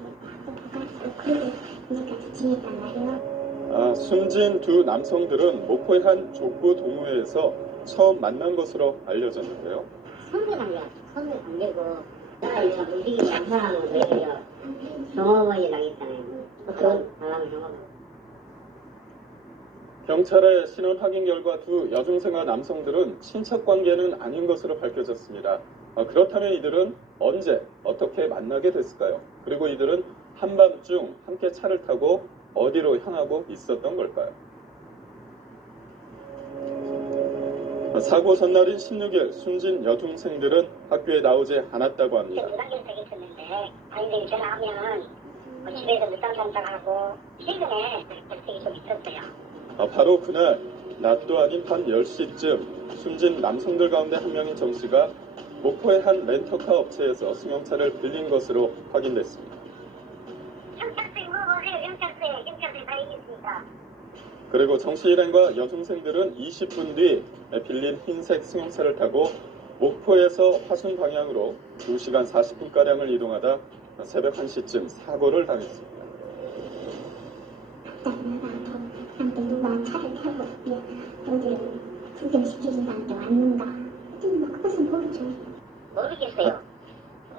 그러게 이제까지 지냈단 말이야. 숨진 2 남성들은 목포의 한 족구 동호회에서 처음 만난 것으로 알려졌는데요. 선배 관계고 내가 이거 움직이지 않은 사람은 오히려 경험원이 나겠잖아요. 그런 사람 경험. 경찰의 신원 확인 결과 2 여중생과 남성들은 친척 관계는 아닌 것으로 밝혀졌습니다. 그렇다면 이들은 언제 어떻게 만나게 됐을까요? 그리고 이들은 한밤중 함께 차를 타고 어디로 향하고 있었던 걸까요? 사고 전날인 16일 숨진 여중생들은 학교에 나오지 않았다고 합니다. 무단결 되겠었는데 아이들이 전화하면 집에서 늦잠잠잠하고 최근에 접촉이 좀 있었어요. 바로 그날 낮도 아닌 밤 10시쯤 숨진 남성들 가운데 한 명인 정 씨가 목포의 한 렌터카 업체에서 승용차를 빌린 것으로 확인됐습니다. 경찰서에 물어보세요. 경찰서에 다 얘기했으니까. 그리고 정 씨 일행과 여중생들은 20분 뒤 빌린 흰색 승용차를 타고 목포에서 화순 방향으로 2시간 40분가량을 이동하다 새벽 1시쯤 사고를 당했습니다. 나한테 누가 차를 타고 어디 구경시켜준다는데 왔는가? 그것은 모르죠. 모르겠어요.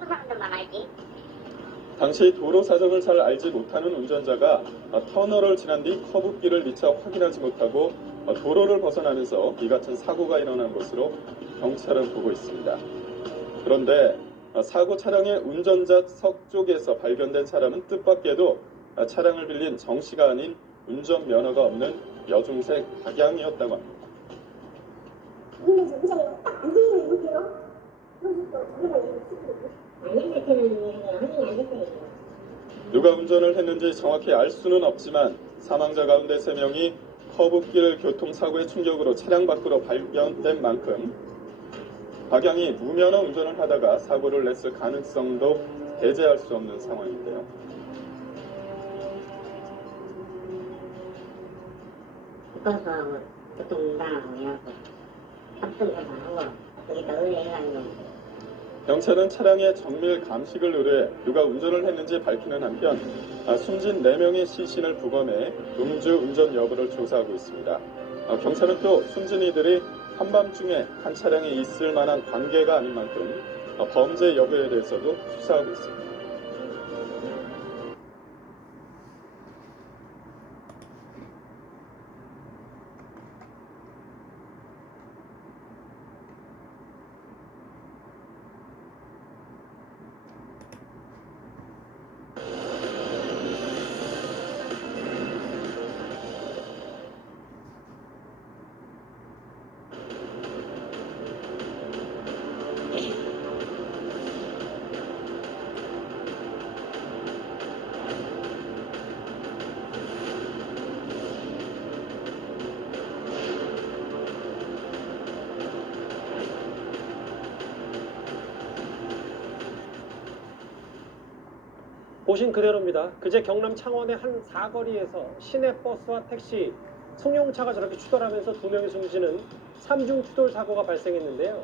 그 사람들만 알지. 당시 도로 사정을 잘 알지 못하는 운전자가 터널을 지난 뒤 커브길을 미처 확인하지 못하고 도로를 벗어나면서 이 같은 사고가 일어난 것으로 경찰은 보고 있습니다. 그런데 사고 차량의 운전자석 쪽에서 발견된 사람은 뜻밖에도 차량을 빌린 정 씨가 아닌 운전면허가 없는 여중생 박양이었다고 합니다. 근데 저 자리에 딱 앉아있는 못해요? 누가 운전을 했는지 정확히 알 수는 없지만 사망자 가운데 3명이 커브길 교통사고의 충격으로 차량 밖으로 발견된 만큼 박양이 무면허 운전을 하다가 사고를 냈을 가능성도 배제할 수 없는 상황인데요. 국가수하고 교통당하고 해갖고 합동조사하고 거기다 의뢰해가지고 경찰은 차량의 정밀 감식을 의뢰해 누가 운전을 했는지 밝히는 한편 숨진 4명의 시신을 부검해 음주 운전 여부를 조사하고 있습니다. 경찰은 또 숨진 이들이 한밤중에 한 차량에 있을 만한 관계가 아닌 만큼 범죄 여부에 대해서도 수사하고 있습니다. 보신 그대로입니다. 그제 경남 창원의 한 사거리에서 시내버스와 택시, 승용차가 저렇게 추돌하면서 2명이 숨지는 3중 추돌 사고가 발생했는데요.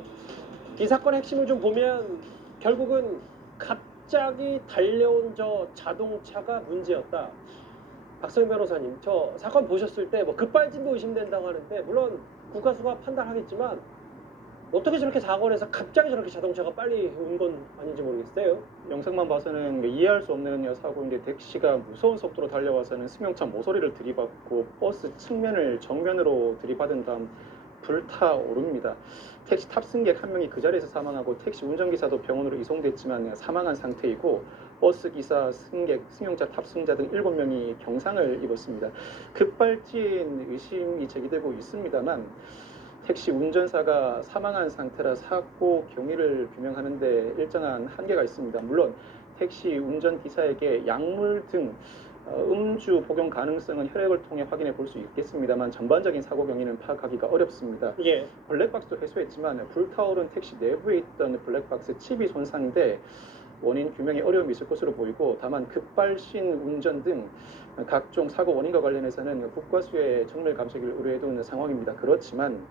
이 사건의 핵심을 좀 보면 결국은 갑자기 달려온 저 자동차가 문제였다. 박성영 변호사님, 저 사건 보셨을 때 뭐 급발진도 의심된다고 하는데 물론 국가수가 판단하겠지만 어떻게 저렇게 사고에서 갑자기 저렇게 자동차가 빨리 온 건 아닌지 모르겠어요. 영상만 봐서는 이해할 수 없는 사고인데 택시가 무서운 속도로 달려와서는 승용차 모서리를 들이받고 버스 측면을 정면으로 들이받은 다음 불타오릅니다. 택시 탑승객 한 명이 그 자리에서 사망하고 택시 운전기사도 병원으로 이송됐지만 사망한 상태이고 버스기사, 승객, 승용차 탑승자 등 7명이 경상을 입었습니다. 급발진 의심이 제기되고 있습니다만 택시 운전사가 사망한 상태라 사고 경위를 규명하는 데 일정한 한계가 있습니다. 물론 택시 운전기사에게 약물 등 음주 복용 가능성은 혈액을 통해 확인해 볼 수 있겠습니다만 전반적인 사고 경위는 파악하기가 어렵습니다. 예. 블랙박스도 해소했지만 불타오른 택시 내부에 있던 블랙박스 칩이 손상돼 원인 규명에 어려움이 있을 것으로 보이고 다만 급발신 운전 등 각종 사고 원인과 관련해서는 국과수의 정밀 감식을 의뢰해둔 상황입니다. 그렇지만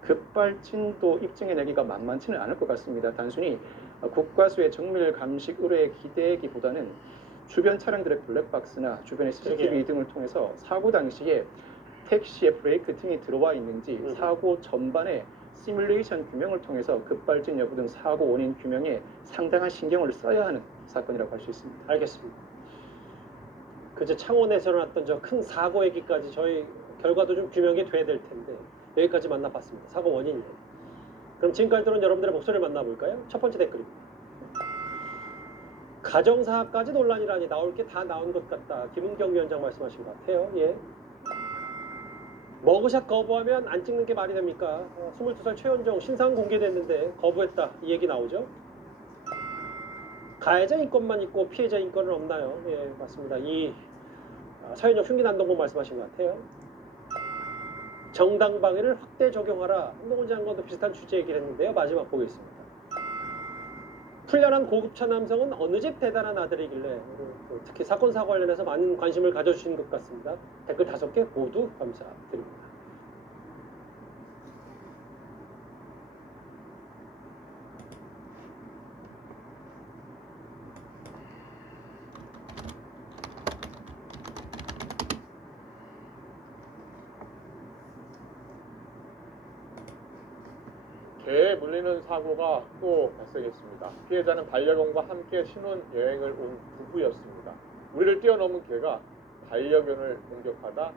급발진도 입증해내기가 만만치는 않을 것 같습니다. 단순히 국과수의 정밀 감식 의뢰에 기대기보다는 주변 차량들의 블랙박스나 주변의 CCTV 등을 통해서 사고 당시에 택시에 브레이크 등이 들어와 있는지 사고 전반의 시뮬레이션 규명을 통해서 급발진 여부 등 사고 원인 규명에 상당한 신경을 써야 하는 사건이라고 할 수 있습니다. 알겠습니다. 그제 창원에서 일어났던 저 큰 사고 얘기까지 저희 결과도 좀 규명이 돼야 될 텐데 여기까지 만나봤습니다. 사고 원인. 그럼 지금까지 들은 여러분들의 목소리를 만나볼까요? 첫 번째 댓글입니다. 가정사까지 논란이라니 나올 게 다 나온 것 같다. 김은경 위원장 말씀하신 것 같아요. 예. 머그샷 거부하면 안 찍는 게 말이 됩니까? 22살 최연정 신상 공개됐는데 거부했다. 이 얘기 나오죠? 가해자 인권만 있고 피해자 인권은 없나요? 예, 맞습니다. 이 서현정 흉기난동본 말씀하신 것 같아요. 정당 방위를 확대 적용하라. 한동훈 장관도 비슷한 주제 얘기를 했는데요. 마지막 보겠습니다. 풀려난 고급차 남성은 어느 집 대단한 아들이길래 특히 사건 사고 관련해서 많은 관심을 가져주신 것 같습니다. 댓글 5개 모두 감사드립니다. 개에 물리는 사고가 또 발생했습니다. 피해자는 반려견과 함께 신혼여행을 온 부부였습니다. 우리를 뛰어넘은 개가 반려견을 공격하다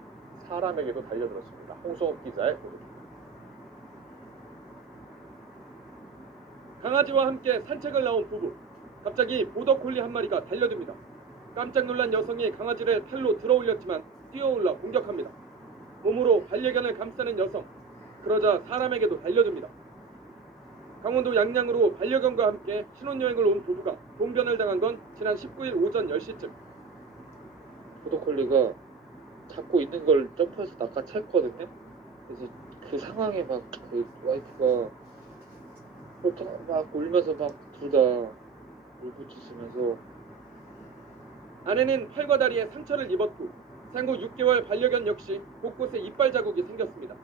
사람에게도 달려들었습니다. 홍성욱 기자의 보도입니다. 강아지와 함께 산책을 나온 부부. 갑자기 보더콜리 한 마리가 달려듭니다. 깜짝 놀란 여성이 강아지를 팔로 들어올렸지만 뛰어올라 공격합니다. 몸으로 반려견을 감싸는 여성. 그러자 사람에게도 달려듭니다. 강원도 양양으로 반려견과 함께 신혼여행을 온 부부가 동변을 당한 건 지난 19일 오전 10시쯤. 보더콜리가 잡고 있는 걸 점프해서 낚아챘거든요. 그래서 그 상황에 막 그 와이프가 막 울면서 막 둘 다 울부짖으면서. 아내는 팔과 다리에 상처를 입었고 생후 6개월 반려견 역시 곳곳에 이빨 자국이 생겼습니다.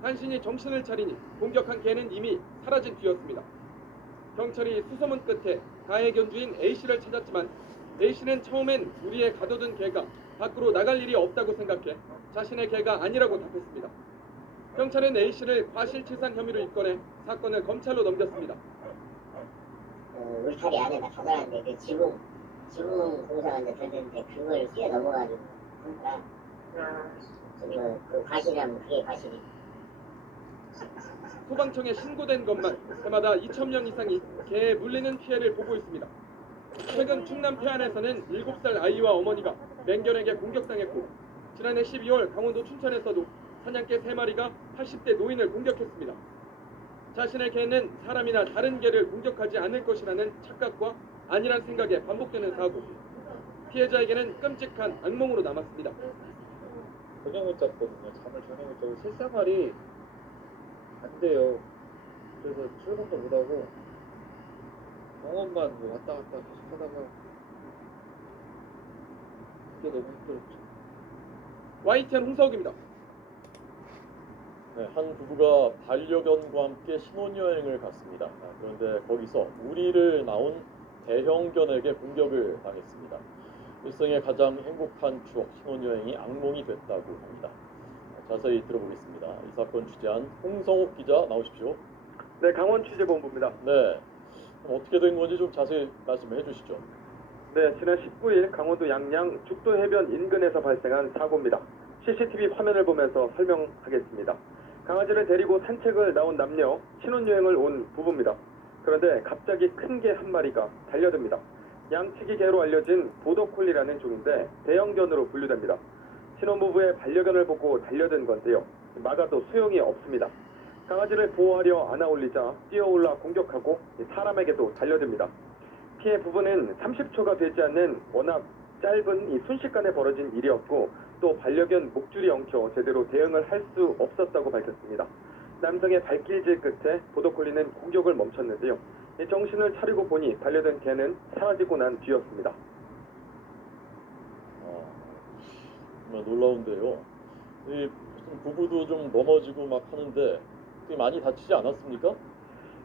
간신히 정신을 차리니 공격한 개는 이미 사라진 뒤였습니다. 경찰이 수소문 끝에 가해견주인 A씨를 찾았지만 A씨는 처음엔 우리에 가둬둔 개가 밖으로 나갈 일이 없다고 생각해 자신의 개가 아니라고 답했습니다. 경찰은 A씨를 과실치산 혐의로 입건해 사건을 검찰로 넘겼습니다. 울타리 안에다 가둬놨는데 그 지붕 공사가 이제 되는데 그걸 뛰어넘어가지고 그러니까 그 과실이라면 그게 과실이. 소방청에 신고된 것만 해마다 2,000명 이상이 개에 물리는 피해를 보고 있습니다. 최근 충남 태안에서는 7살 아이와 어머니가 맹견에게 공격당했고 지난해 12월 강원도 춘천에서도 사냥개 3마리가 80대 노인을 공격했습니다. 자신의 개는 사람이나 다른 개를 공격하지 않을 것이라는 착각과 아니란 생각에 반복되는 사고. 피해자에게는 끔찍한 악몽으로 남았습니다. 저녁 못 잤거든요. 잠을 저녁 못 자고 실생활이 안 돼요. 그래서 출근도 못하고 병원만 뭐 왔다 갔다 계속 하다가 그게 너무 힘들었죠. YTN 홍석입니다. 네, 한 부부가 반려견과 함께 신혼여행을 갔습니다. 그런데 거기서 우리를 나온 대형견에게 공격을 당했습니다. 일생의 가장 행복한 추억, 신혼여행이 악몽이 됐다고 합니다. 자세히 들어보겠습니다. 이 사건 취재한 홍성욱 기자 나오십시오. 네, 강원 취재본부입니다. 네, 어떻게 된 건지 좀 자세히 말씀해 주시죠. 네, 지난 19일 강원도 양양 죽도해변 인근에서 발생한 사고입니다. CCTV 화면을 보면서 설명하겠습니다. 강아지를 데리고 산책을 나온 남녀, 신혼여행을 온 부부입니다. 그런데 갑자기 큰 개 한 마리가 달려듭니다. 양치기 개로 알려진 보더콜리라는 종인데 대형견으로 분류됩니다. 신혼부부의 반려견을 보고 달려든 건데요. 막아도 소용이 없습니다. 강아지를 보호하려 안아올리자 뛰어올라 공격하고 사람에게도 달려듭니다. 피해 부분은 30초가 되지 않는 워낙 짧은 이 순식간에 벌어진 일이었고 또 반려견 목줄이 엉켜 제대로 대응을 할 수 없었다고 밝혔습니다. 남성의 발길질 끝에 보더콜리는 공격을 멈췄는데요. 정신을 차리고 보니 반려된 개는 사라지고 난 뒤였습니다. 정말 놀라운데요. 이 무슨 부부도 좀 넘어지고 막 하는데 되게 많이 다치지 않았습니까?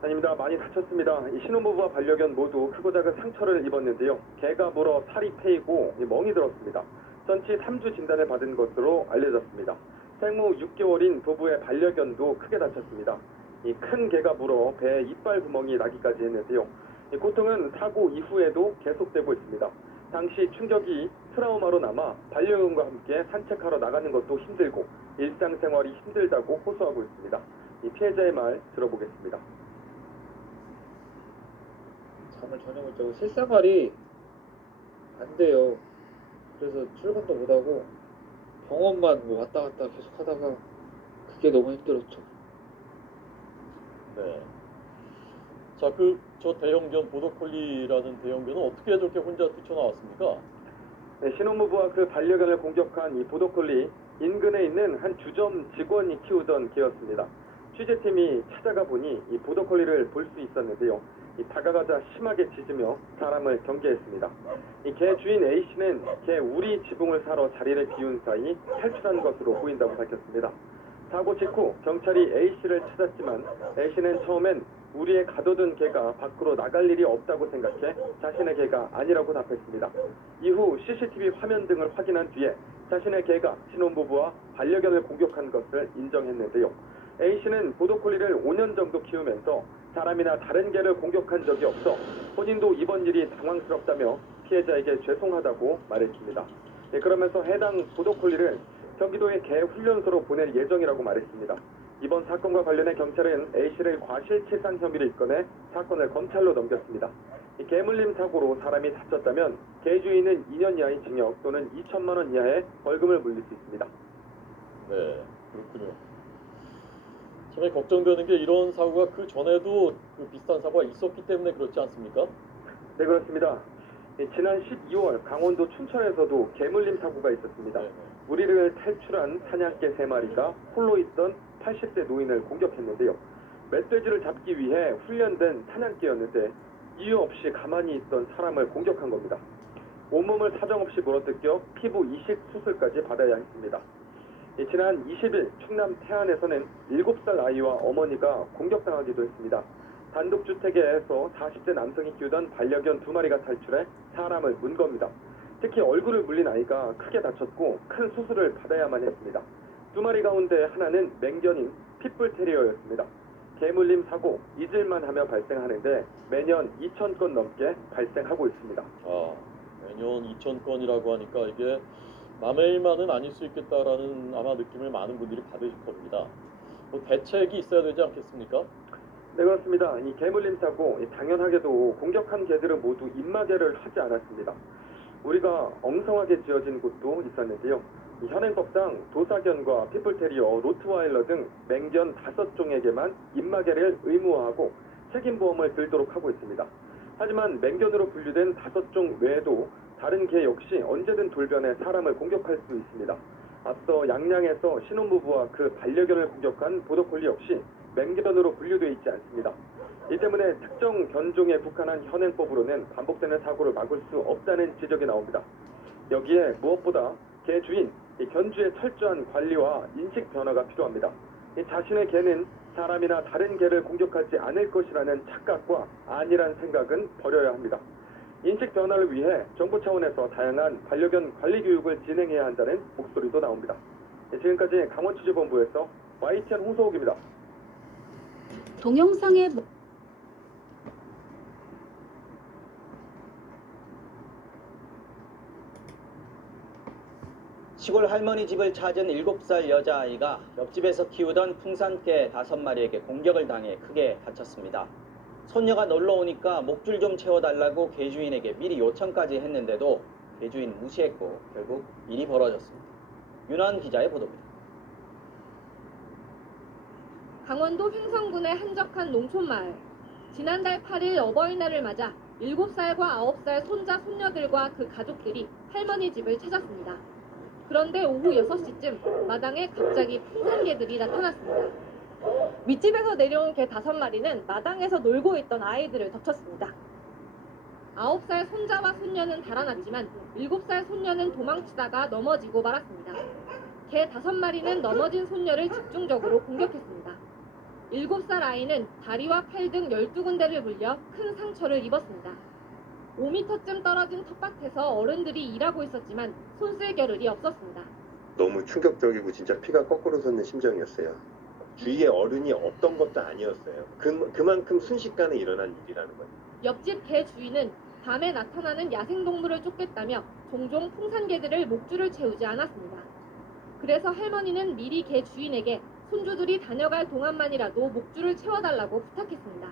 아닙니다. 많이 다쳤습니다. 이 신혼부부와 반려견 모두 크고 작은 상처를 입었는데요. 개가 물어 살이 패이고 멍이 들었습니다. 전치 3주 진단을 받은 것으로 알려졌습니다. 생후 6개월인 부부의 반려견도 크게 다쳤습니다. 이 큰 개가 물어 배에 이빨 구멍이 나기까지 했는데요. 이 고통은 사고 이후에도 계속되고 있습니다. 당시 충격이 트라우마로 남아 반려견과 함께 산책하러 나가는 것도 힘들고 일상생활이 힘들다고 호소하고 있습니다. 이 피해자의 말 들어보겠습니다. 잠을 전혀 못 자고 실생활이 안 돼요. 그래서 출근도 못 하고 병원만 뭐 왔다 갔다 계속 하다가 그게 너무 힘들었죠. 네. 자, 저 대형견 보더콜리라는 대형견은 어떻게 저렇게 혼자 뛰쳐나왔습니까? 네, 신혼부부와 그 반려견을 공격한 이 보더콜리 인근에 있는 한 주점 직원이 키우던 개였습니다. 취재팀이 찾아가 보니 이 보더콜리를 볼 수 있었는데요. 다가가자 심하게 짖으며 사람을 경계했습니다. 이 개 주인 A씨는 개 우리 지붕을 사러 자리를 비운 사이 탈출한 것으로 보인다고 밝혔습니다. 사고 직후 경찰이 A씨를 찾았지만 A씨는 처음엔 우리의 가둬둔 개가 밖으로 나갈 일이 없다고 생각해 자신의 개가 아니라고 답했습니다. 이후 CCTV 화면 등을 확인한 뒤에 자신의 개가 신혼부부와 반려견을 공격한 것을 인정했는데요. A씨는 보더콜리를 5년 정도 키우면서 사람이나 다른 개를 공격한 적이 없어 본인도 이번 일이 당황스럽다며 피해자에게 죄송하다고 말했습니다. 네, 그러면서 해당 보더콜리를 경기도의 개 훈련소로 보낼 예정이라고 말했습니다. 이번 사건과 관련해 경찰은 A씨를 과실치상 혐의로 입건해 사건을 검찰로 넘겼습니다. 이 개물림 사고로 사람이 다쳤다면 개 주인은 2년 이하의 징역 또는 2천만 원 이하의 벌금을 물릴 수 있습니다. 네, 그렇군요. 참 걱정되는 게 이런 사고가 그 전에도 비슷한 사고가 있었기 때문에 그렇지 않습니까? 네, 그렇습니다. 지난 12월 강원도 춘천에서도 개물림 사고가 있었습니다. 우리를 탈출한 사냥개 3마리가 홀로 있던 80대 노인을 공격했는데요. 멧돼지를 잡기 위해 훈련된 사냥개였는데 이유 없이 가만히 있던 사람을 공격한 겁니다. 온몸을 사정없이 물어뜯겨 피부 이식 수술까지 받아야 했습니다. 지난 20일 충남 태안에서는 7살 아이와 어머니가 공격당하기도 했습니다. 단독주택에서 40대 남성이 키우던 반려견 2마리가 탈출해 사람을 문 겁니다. 특히 얼굴을 물린 아이가 크게 다쳤고 큰 수술을 받아야만 했습니다. 2마리 가운데 하나는 맹견인 핏불 테리어였습니다. 개물림 사고 잊을만 하며 발생하는데 매년 2,000건 넘게 발생하고 있습니다. 매년 2,000건이라고 하니까 이게 남의 일만은 아닐 수 있겠다라는 아마 느낌을 많은 분들이 받으실 겁니다. 뭐 대책이 있어야 되지 않겠습니까? 네, 그렇습니다. 이 개물림 사고 당연하게도 공격한 개들은 모두 입마개를 하지 않았습니다. 우리가 엉성하게 지어진 곳도 있었는데요. 현행법상 도사견과 핏불테리어, 로트와일러 등 맹견 5종에게만 입마개를 의무화하고 책임보험을 들도록 하고 있습니다. 하지만 맹견으로 분류된 5종 외에도 다른 개 역시 언제든 돌변해 사람을 공격할 수 있습니다. 앞서 양양에서 신혼부부와 그 반려견을 공격한 보더콜리 역시 맹견으로 분류되어 있지 않습니다. 이 때문에 특정 견종에 국한한 현행법으로는 반복되는 사고를 막을 수 없다는 지적이 나옵니다. 여기에 무엇보다 개 주인, 견주의 철저한 관리와 인식 변화가 필요합니다. 자신의 개는 사람이나 다른 개를 공격하지 않을 것이라는 착각과 안일한 생각은 버려야 합니다. 인식 변화를 위해 정부 차원에서 다양한 반려견 관리 교육을 진행해야 한다는 목소리도 나옵니다. 지금까지 강원취재본부에서 YTN 홍서욱입니다. 동영상의 시골 할머니 집을 찾은 7살 여자아이가 옆집에서 키우던 풍산개 5마리에게 공격을 당해 크게 다쳤습니다. 손녀가 놀러 오니까 목줄 좀 채워달라고 개주인에게 미리 요청까지 했는데도 개주인 무시했고 결국 일이 벌어졌습니다. 윤환 기자의 보도입니다. 강원도 횡성군의 한적한 농촌마을. 지난달 8일 어버이날을 맞아 7살과 9살 손자 손녀들과 그 가족들이 할머니 집을 찾았습니다. 그런데 오후 6시쯤 마당에 갑자기 풍산개들이 나타났습니다. 윗집에서 내려온 개 5마리는 마당에서 놀고 있던 아이들을 덮쳤습니다. 9살 손자와 손녀는 달아났지만 7살 손녀는 도망치다가 넘어지고 말았습니다. 개 5마리는 넘어진 손녀를 집중적으로 공격했습니다. 7살 아이는 다리와 팔 등 12군데를 물려 큰 상처를 입었습니다. 5m쯤 떨어진 텃밭에서 어른들이 일하고 있었지만 손쓸 겨를이 없었습니다. 너무 충격적이고 진짜 피가 거꾸로 솟는 심정이었어요. 주위에 어른이 없던 것도 아니었어요. 그만큼 순식간에 일어난 일이라는 거죠. 옆집 개 주인은 밤에 나타나는 야생동물을 쫓겠다며 종종 풍산개들을 목줄을 채우지 않았습니다. 그래서 할머니는 미리 개 주인에게 손주들이 다녀갈 동안만이라도 목줄을 채워달라고 부탁했습니다.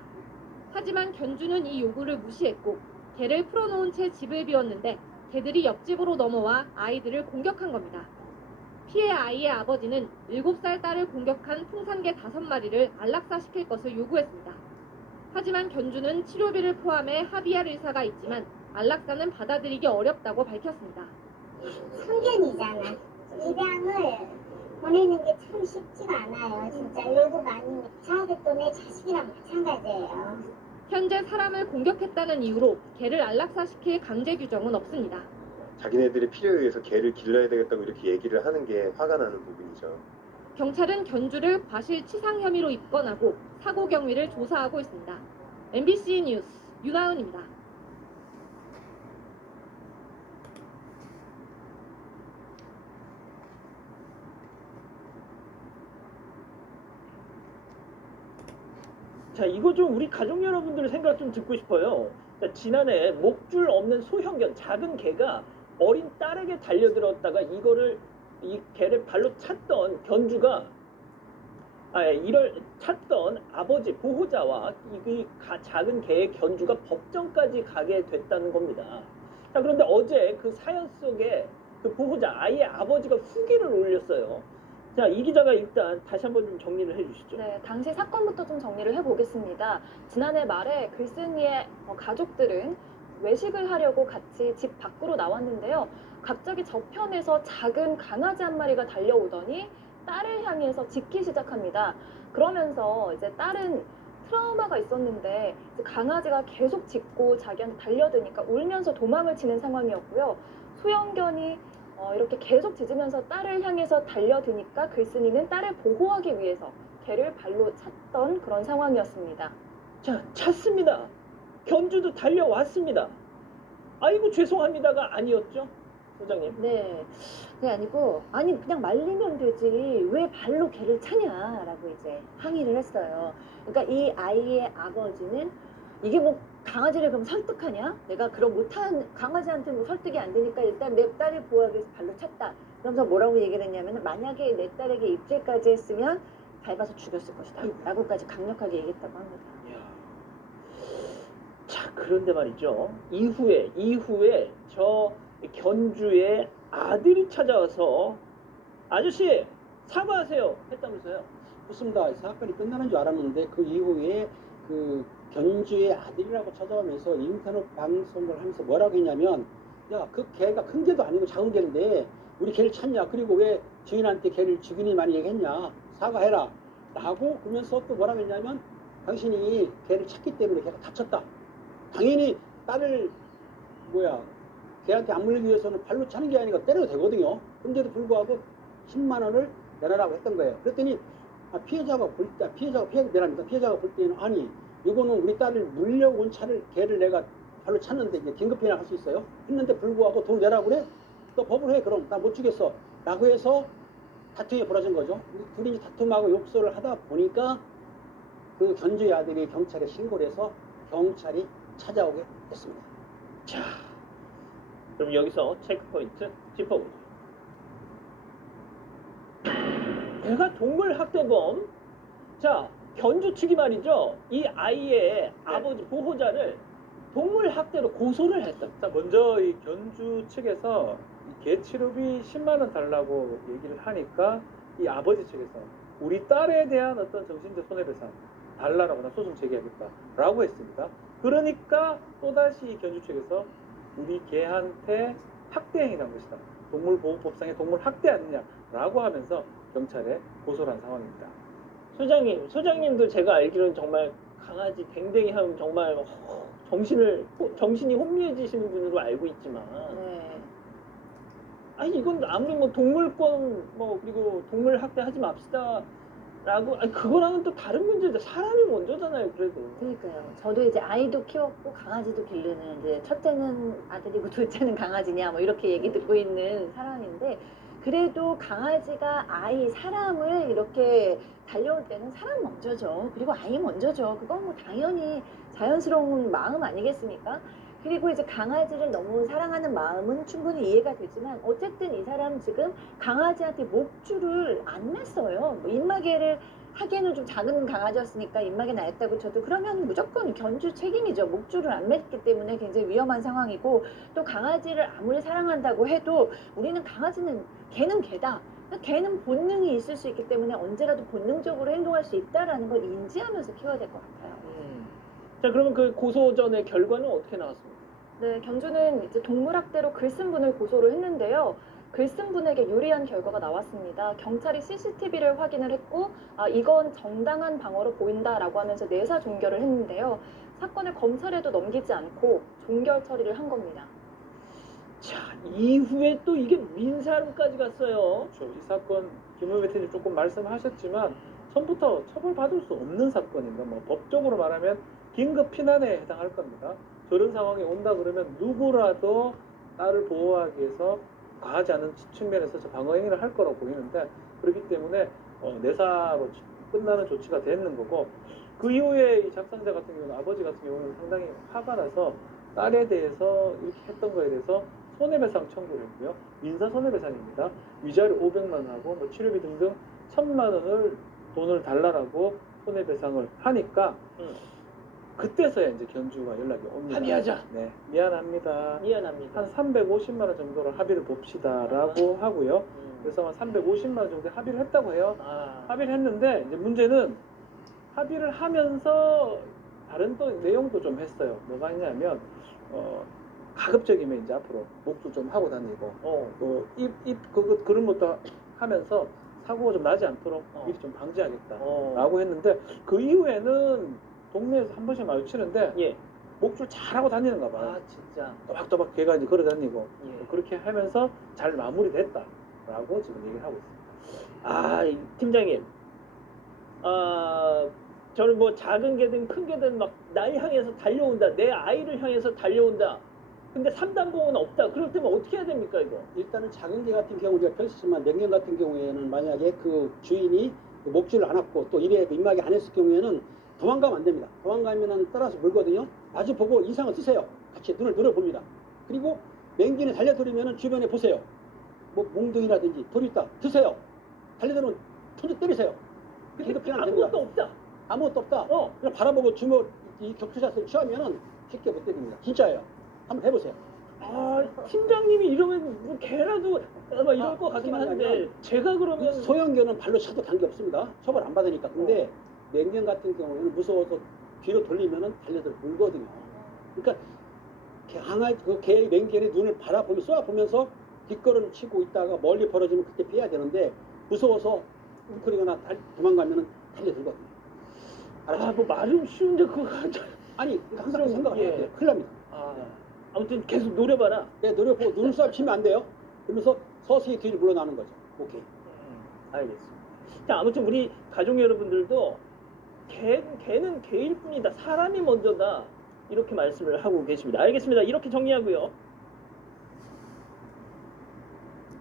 하지만 견주는 이 요구를 무시했고 개를 풀어놓은 채 집을 비웠는데 개들이 옆집으로 넘어와 아이들을 공격한 겁니다. 피해 아이의 아버지는 7살 딸을 공격한 풍산개 5마리를 안락사시킬 것을 요구했습니다. 하지만 견주는 치료비를 포함해 합의할 의사가 있지만 안락사는 받아들이기 어렵다고 밝혔습니다. 성견이잖아. 입양을 보내는 게 참 쉽지가 않아요. 진짜 요구 많이 자아도 내 자식이랑 마찬가지예요. 현재 사람을 공격했다는 이유로 개를 안락사시킬 강제 규정은 없습니다. 자기네들의 필요에 의해서 개를 길러야 되겠다고 이렇게 얘기를 하는 게 화가 나는 부분이죠. 경찰은 견주를 과실치상 혐의로 입건하고 사고 경위를 조사하고 있습니다. MBC 뉴스 윤하은입니다. 자, 이거 좀 우리 가족 여러분들 생각 좀 듣고 싶어요. 자, 지난해 목줄 없는 소형견 작은 개가 어린 딸에게 달려들었다가 이 개를 발로 찼던 견주가 이를 찾던 아버지 보호자와 작은 개의 견주가 법정까지 가게 됐다는 겁니다. 자, 그런데 어제 그 사연 속에 그 보호자 아이의 아버지가 후기를 올렸어요. 자, 이 기자가 일단 다시 한번 좀 정리를 해주시죠. 네, 당시 사건부터 좀 정리를 해보겠습니다. 지난해 말에 글쓴이의 가족들은 외식을 하려고 같이 집 밖으로 나왔는데요. 갑자기 저편에서 작은 강아지 한 마리가 달려오더니 딸을 향해서 짖기 시작합니다. 그러면서 이제 딸은 트라우마가 있었는데 이제 강아지가 계속 짖고 자기한테 달려드니까 울면서 도망을 치는 상황이었고요. 소형견이 이렇게 계속 짖으면서 딸을 향해서 달려드니까 글쓴이는 딸을 보호하기 위해서 개를 발로 찼던 그런 상황이었습니다. 자, 찼습니다. 견주도 달려왔습니다. 아이고 죄송합니다가 아니었죠, 소장님? 네, 그게 아니고 그냥 말리면 되지 왜 발로 개를 차냐라고 이제 항의를 했어요. 그러니까 이 아이의 아버지는 이게 뭐 강아지를 그럼 설득하냐? 내가 그럼 못한 강아지한테 뭐 설득이 안 되니까 일단 내 딸을 보호하기 위해서 발로 찼다. 그러면서 뭐라고 얘기를 했냐면 만약에 내 딸에게 입질까지 했으면 밟아서 죽였을 것이다. 라고까지 강력하게 얘기했다고 합니다. 자, 그런데 말이죠. 이후에 저 견주의 아들이 찾아와서 아저씨 사과하세요 했다면서요. 그렇습니다. 사건이 끝나는 줄 알았는데 그 이후에 그 견주의 아들이라고 찾아오면서 인터넷 방송을 하면서 뭐라고 했냐면, 야, 그 개가 큰 개도 아니고 작은 개인데 우리 개를 찾냐? 그리고 왜 주인한테 개를 죽이니 많이 얘기했냐? 사과해라 라고 그러면서 또 뭐라고 했냐면, 당신이 개를 찾기 때문에 개가 다쳤다. 당연히 딸을 걔한테 안 물리기 위해서는 발로 차는 게 아니라 때려도 되거든요. 근데도 불구하고 10만 원을 내놔라고 했던 거예요. 그랬더니 피해자가 볼 때는 아니, 이거는 우리 딸을 물려온 개를 내가 발로 찼는데 이제 긴급히나 할 수 있어요? 했는데 불구하고 돈 내라고 그래? 너 법을 해. 그럼 나 못 주겠어 라고 해서 다툼이 벌어진 거죠. 둘이 다툼하고 욕설을 하다 보니까 그 견주의 아들이 경찰에 신고를 해서 경찰이 찾아오게 됐습니다. 자, 그럼 여기서 체크포인트 짚어보죠. 개가 동물 학대범. 자, 견주 측이 말이죠. 이 아이의 아버지 보호자를 동물 학대로 고소를 했다. 자, 먼저 이 견주 측에서 이 개 치료비 10만 원 달라고 얘기를 하니까 이 아버지 측에서 우리 딸에 대한 어떤 정신적 손해배상 달라라고 나 소송 제기하겠다라고 했습니다. 그러니까 또다시 이 견주 측에서 우리 개한테 학대 행위란 것이다. 동물보호법상의 동물 학대 아니냐라고 하면서 경찰에 고소를 한 상황입니다. 소장님도 제가 알기로는 정말 강아지 댕댕이 하면 정말 정신이 혼미해지시는 분으로 알고 있지만 아니 이건 아무리 뭐 동물권 뭐 그리고 동물 학대 하지 맙시다라고 아니 그거랑은 또 다른 문제죠. 사람이 먼저잖아요. 그래도. 그러니까요. 저도 이제 아이도 키웠고 강아지도 기르는 이제 첫째는 아들이고 둘째는 강아지냐 뭐 이렇게 얘기 듣고 있는 사람인데 그래도 강아지가 사람을 이렇게 달려올 때는 사람 먼저죠. 그리고 아이 먼저죠. 그건 뭐 당연히 자연스러운 마음 아니겠습니까? 그리고 이제 강아지를 너무 사랑하는 마음은 충분히 이해가 되지만 어쨌든 이 사람 지금 강아지한테 목줄을 안 맸어요. 뭐 입마개를 하기에는 좀 작은 강아지였으니까 입마개 나였다고 쳐도 그러면 무조건 견주 책임이죠. 목줄을 안 맸기 때문에 굉장히 위험한 상황이고 또 강아지를 아무리 사랑한다고 해도 우리는 개는 개다. 개는 본능이 있을 수 있기 때문에 언제라도 본능적으로 행동할 수 있다라는 걸 인지하면서 키워야 될 것 같아요. 자, 그러면 그 고소전의 결과는 어떻게 나왔습니까? 네, 견주는 이제 동물학대로 글쓴 분을 고소를 했는데요. 글쓴 분에게 유리한 결과가 나왔습니다. 경찰이 CCTV를 확인을 했고 이건 정당한 방어로 보인다라고 하면서 내사 종결을 했는데요. 사건을 검찰에도 넘기지 않고 종결 처리를 한 겁니다. 자, 이후에 또 이게 민사로까지 갔어요. 그렇죠. 이 사건 김은배 팀장님 조금 말씀하셨지만 처음부터 처벌받을 수 없는 사건입니다. 뭐 법적으로 말하면 긴급 피난에 해당할 겁니다. 저런 상황이 온다 그러면 누구라도 딸을 보호하기 위해서 과하지 않은 측면에서 저 방어 행위를 할 거라고 보이는데 그렇기 때문에 내사로 끝나는 조치가 됐는 거고 그 이후에 이 작성자 같은 경우는 아버지 같은 경우는 상당히 화가 나서 딸에 대해서 이렇게 했던 거에 대해서 손해배상 청구를 했고요. 민사 손해배상입니다. 위자료 500만 원하고 뭐 치료비 등등 1000만 원을 돈을 달라라고 손해배상을 하니까 그때서야 이제 견주가 연락이 옵니다. 합의하자. 네, 미안합니다. 한 350만 원 정도로 합의를 봅시다라고 하고요. 그래서 한 350만 원 정도 합의를 했다고 해요. 합의를 했는데 이제 문제는 합의를 하면서 다른 또 내용도 좀 했어요. 뭐가 있냐면 가급적이면 이제 앞으로 목줄 좀 하고 다니고 그런 것도 하면서 사고가 좀 나지 않도록 미리 좀 방지하겠다라고 했는데 그 이후에는 동네에서 한 번씩 마주치는데 목줄 잘하고 다니는가 봐요. 아, 진짜. 또박또박 걔가 이제 걸어 다니고 그렇게 하면서 잘 마무리됐다라고 지금 얘기를 하고 있습니다. 팀장님. 저는 뭐 작은 개든 큰 개든 막 날 향해서 달려온다. 내 아이를 향해서 달려온다. 근데 3단봉은 없다. 그럴 때면 어떻게 해야 됩니까, 이거? 일단은 작은 개 같은 경우 우리가 펼치지만 냉면 같은 경우에는 만약에 그 주인이 그 목줄을 안 합고 또 입에 입마개 안 했을 경우에는 도망가면 안 됩니다. 도망가면은 따라서 물거든요. 마주 보고 인상을 쓰세요. 같이 눈을 노려봅니다. 그리고 맹균이 달려들으면은 주변에 보세요. 뭐 몽둥이라든지 돌 있다. 드세요. 달려들면 톤을 때리세요. 근데 피난 아무것도 없다. 아무것도 없다. 그냥 바라보고 주먹 이 격투샷을 취하면은 쉽게 못 때립니다. 진짜예요. 한번 해보세요. 팀장님이 이러면 뭐 개라도 아마 이럴 것 같긴 한데 제가 그러면 소형견은 발로 차도 관계 없습니다. 처벌 안 받으니까. 근데 맹견 같은 경우에는 무서워서 뒤로 돌리면은 달려들 물거든요. 그러니까 개 맹견의 눈을 바라보면 쏘아보면서 뒷걸음을 치고 있다가 멀리 벌어지면 그때 피해야 되는데 무서워서 웅크리거나 도망가면은 달려들거든요. 뭐 말은 쉬운데 그거 아니 항상 생각을 해야 돼요. 큰일 납니다. 아무튼 계속 노려봐라. 네, 노려보고 눈썹 치면 안 돼요. 그러면서 서서히 뒤를 물러나는 거죠. 오케이. 알겠습니다. 자, 아무튼 우리 가족 여러분들도 개는 개일 뿐이다. 사람이 먼저다. 이렇게 말씀을 하고 계십니다. 알겠습니다. 이렇게 정리하고요.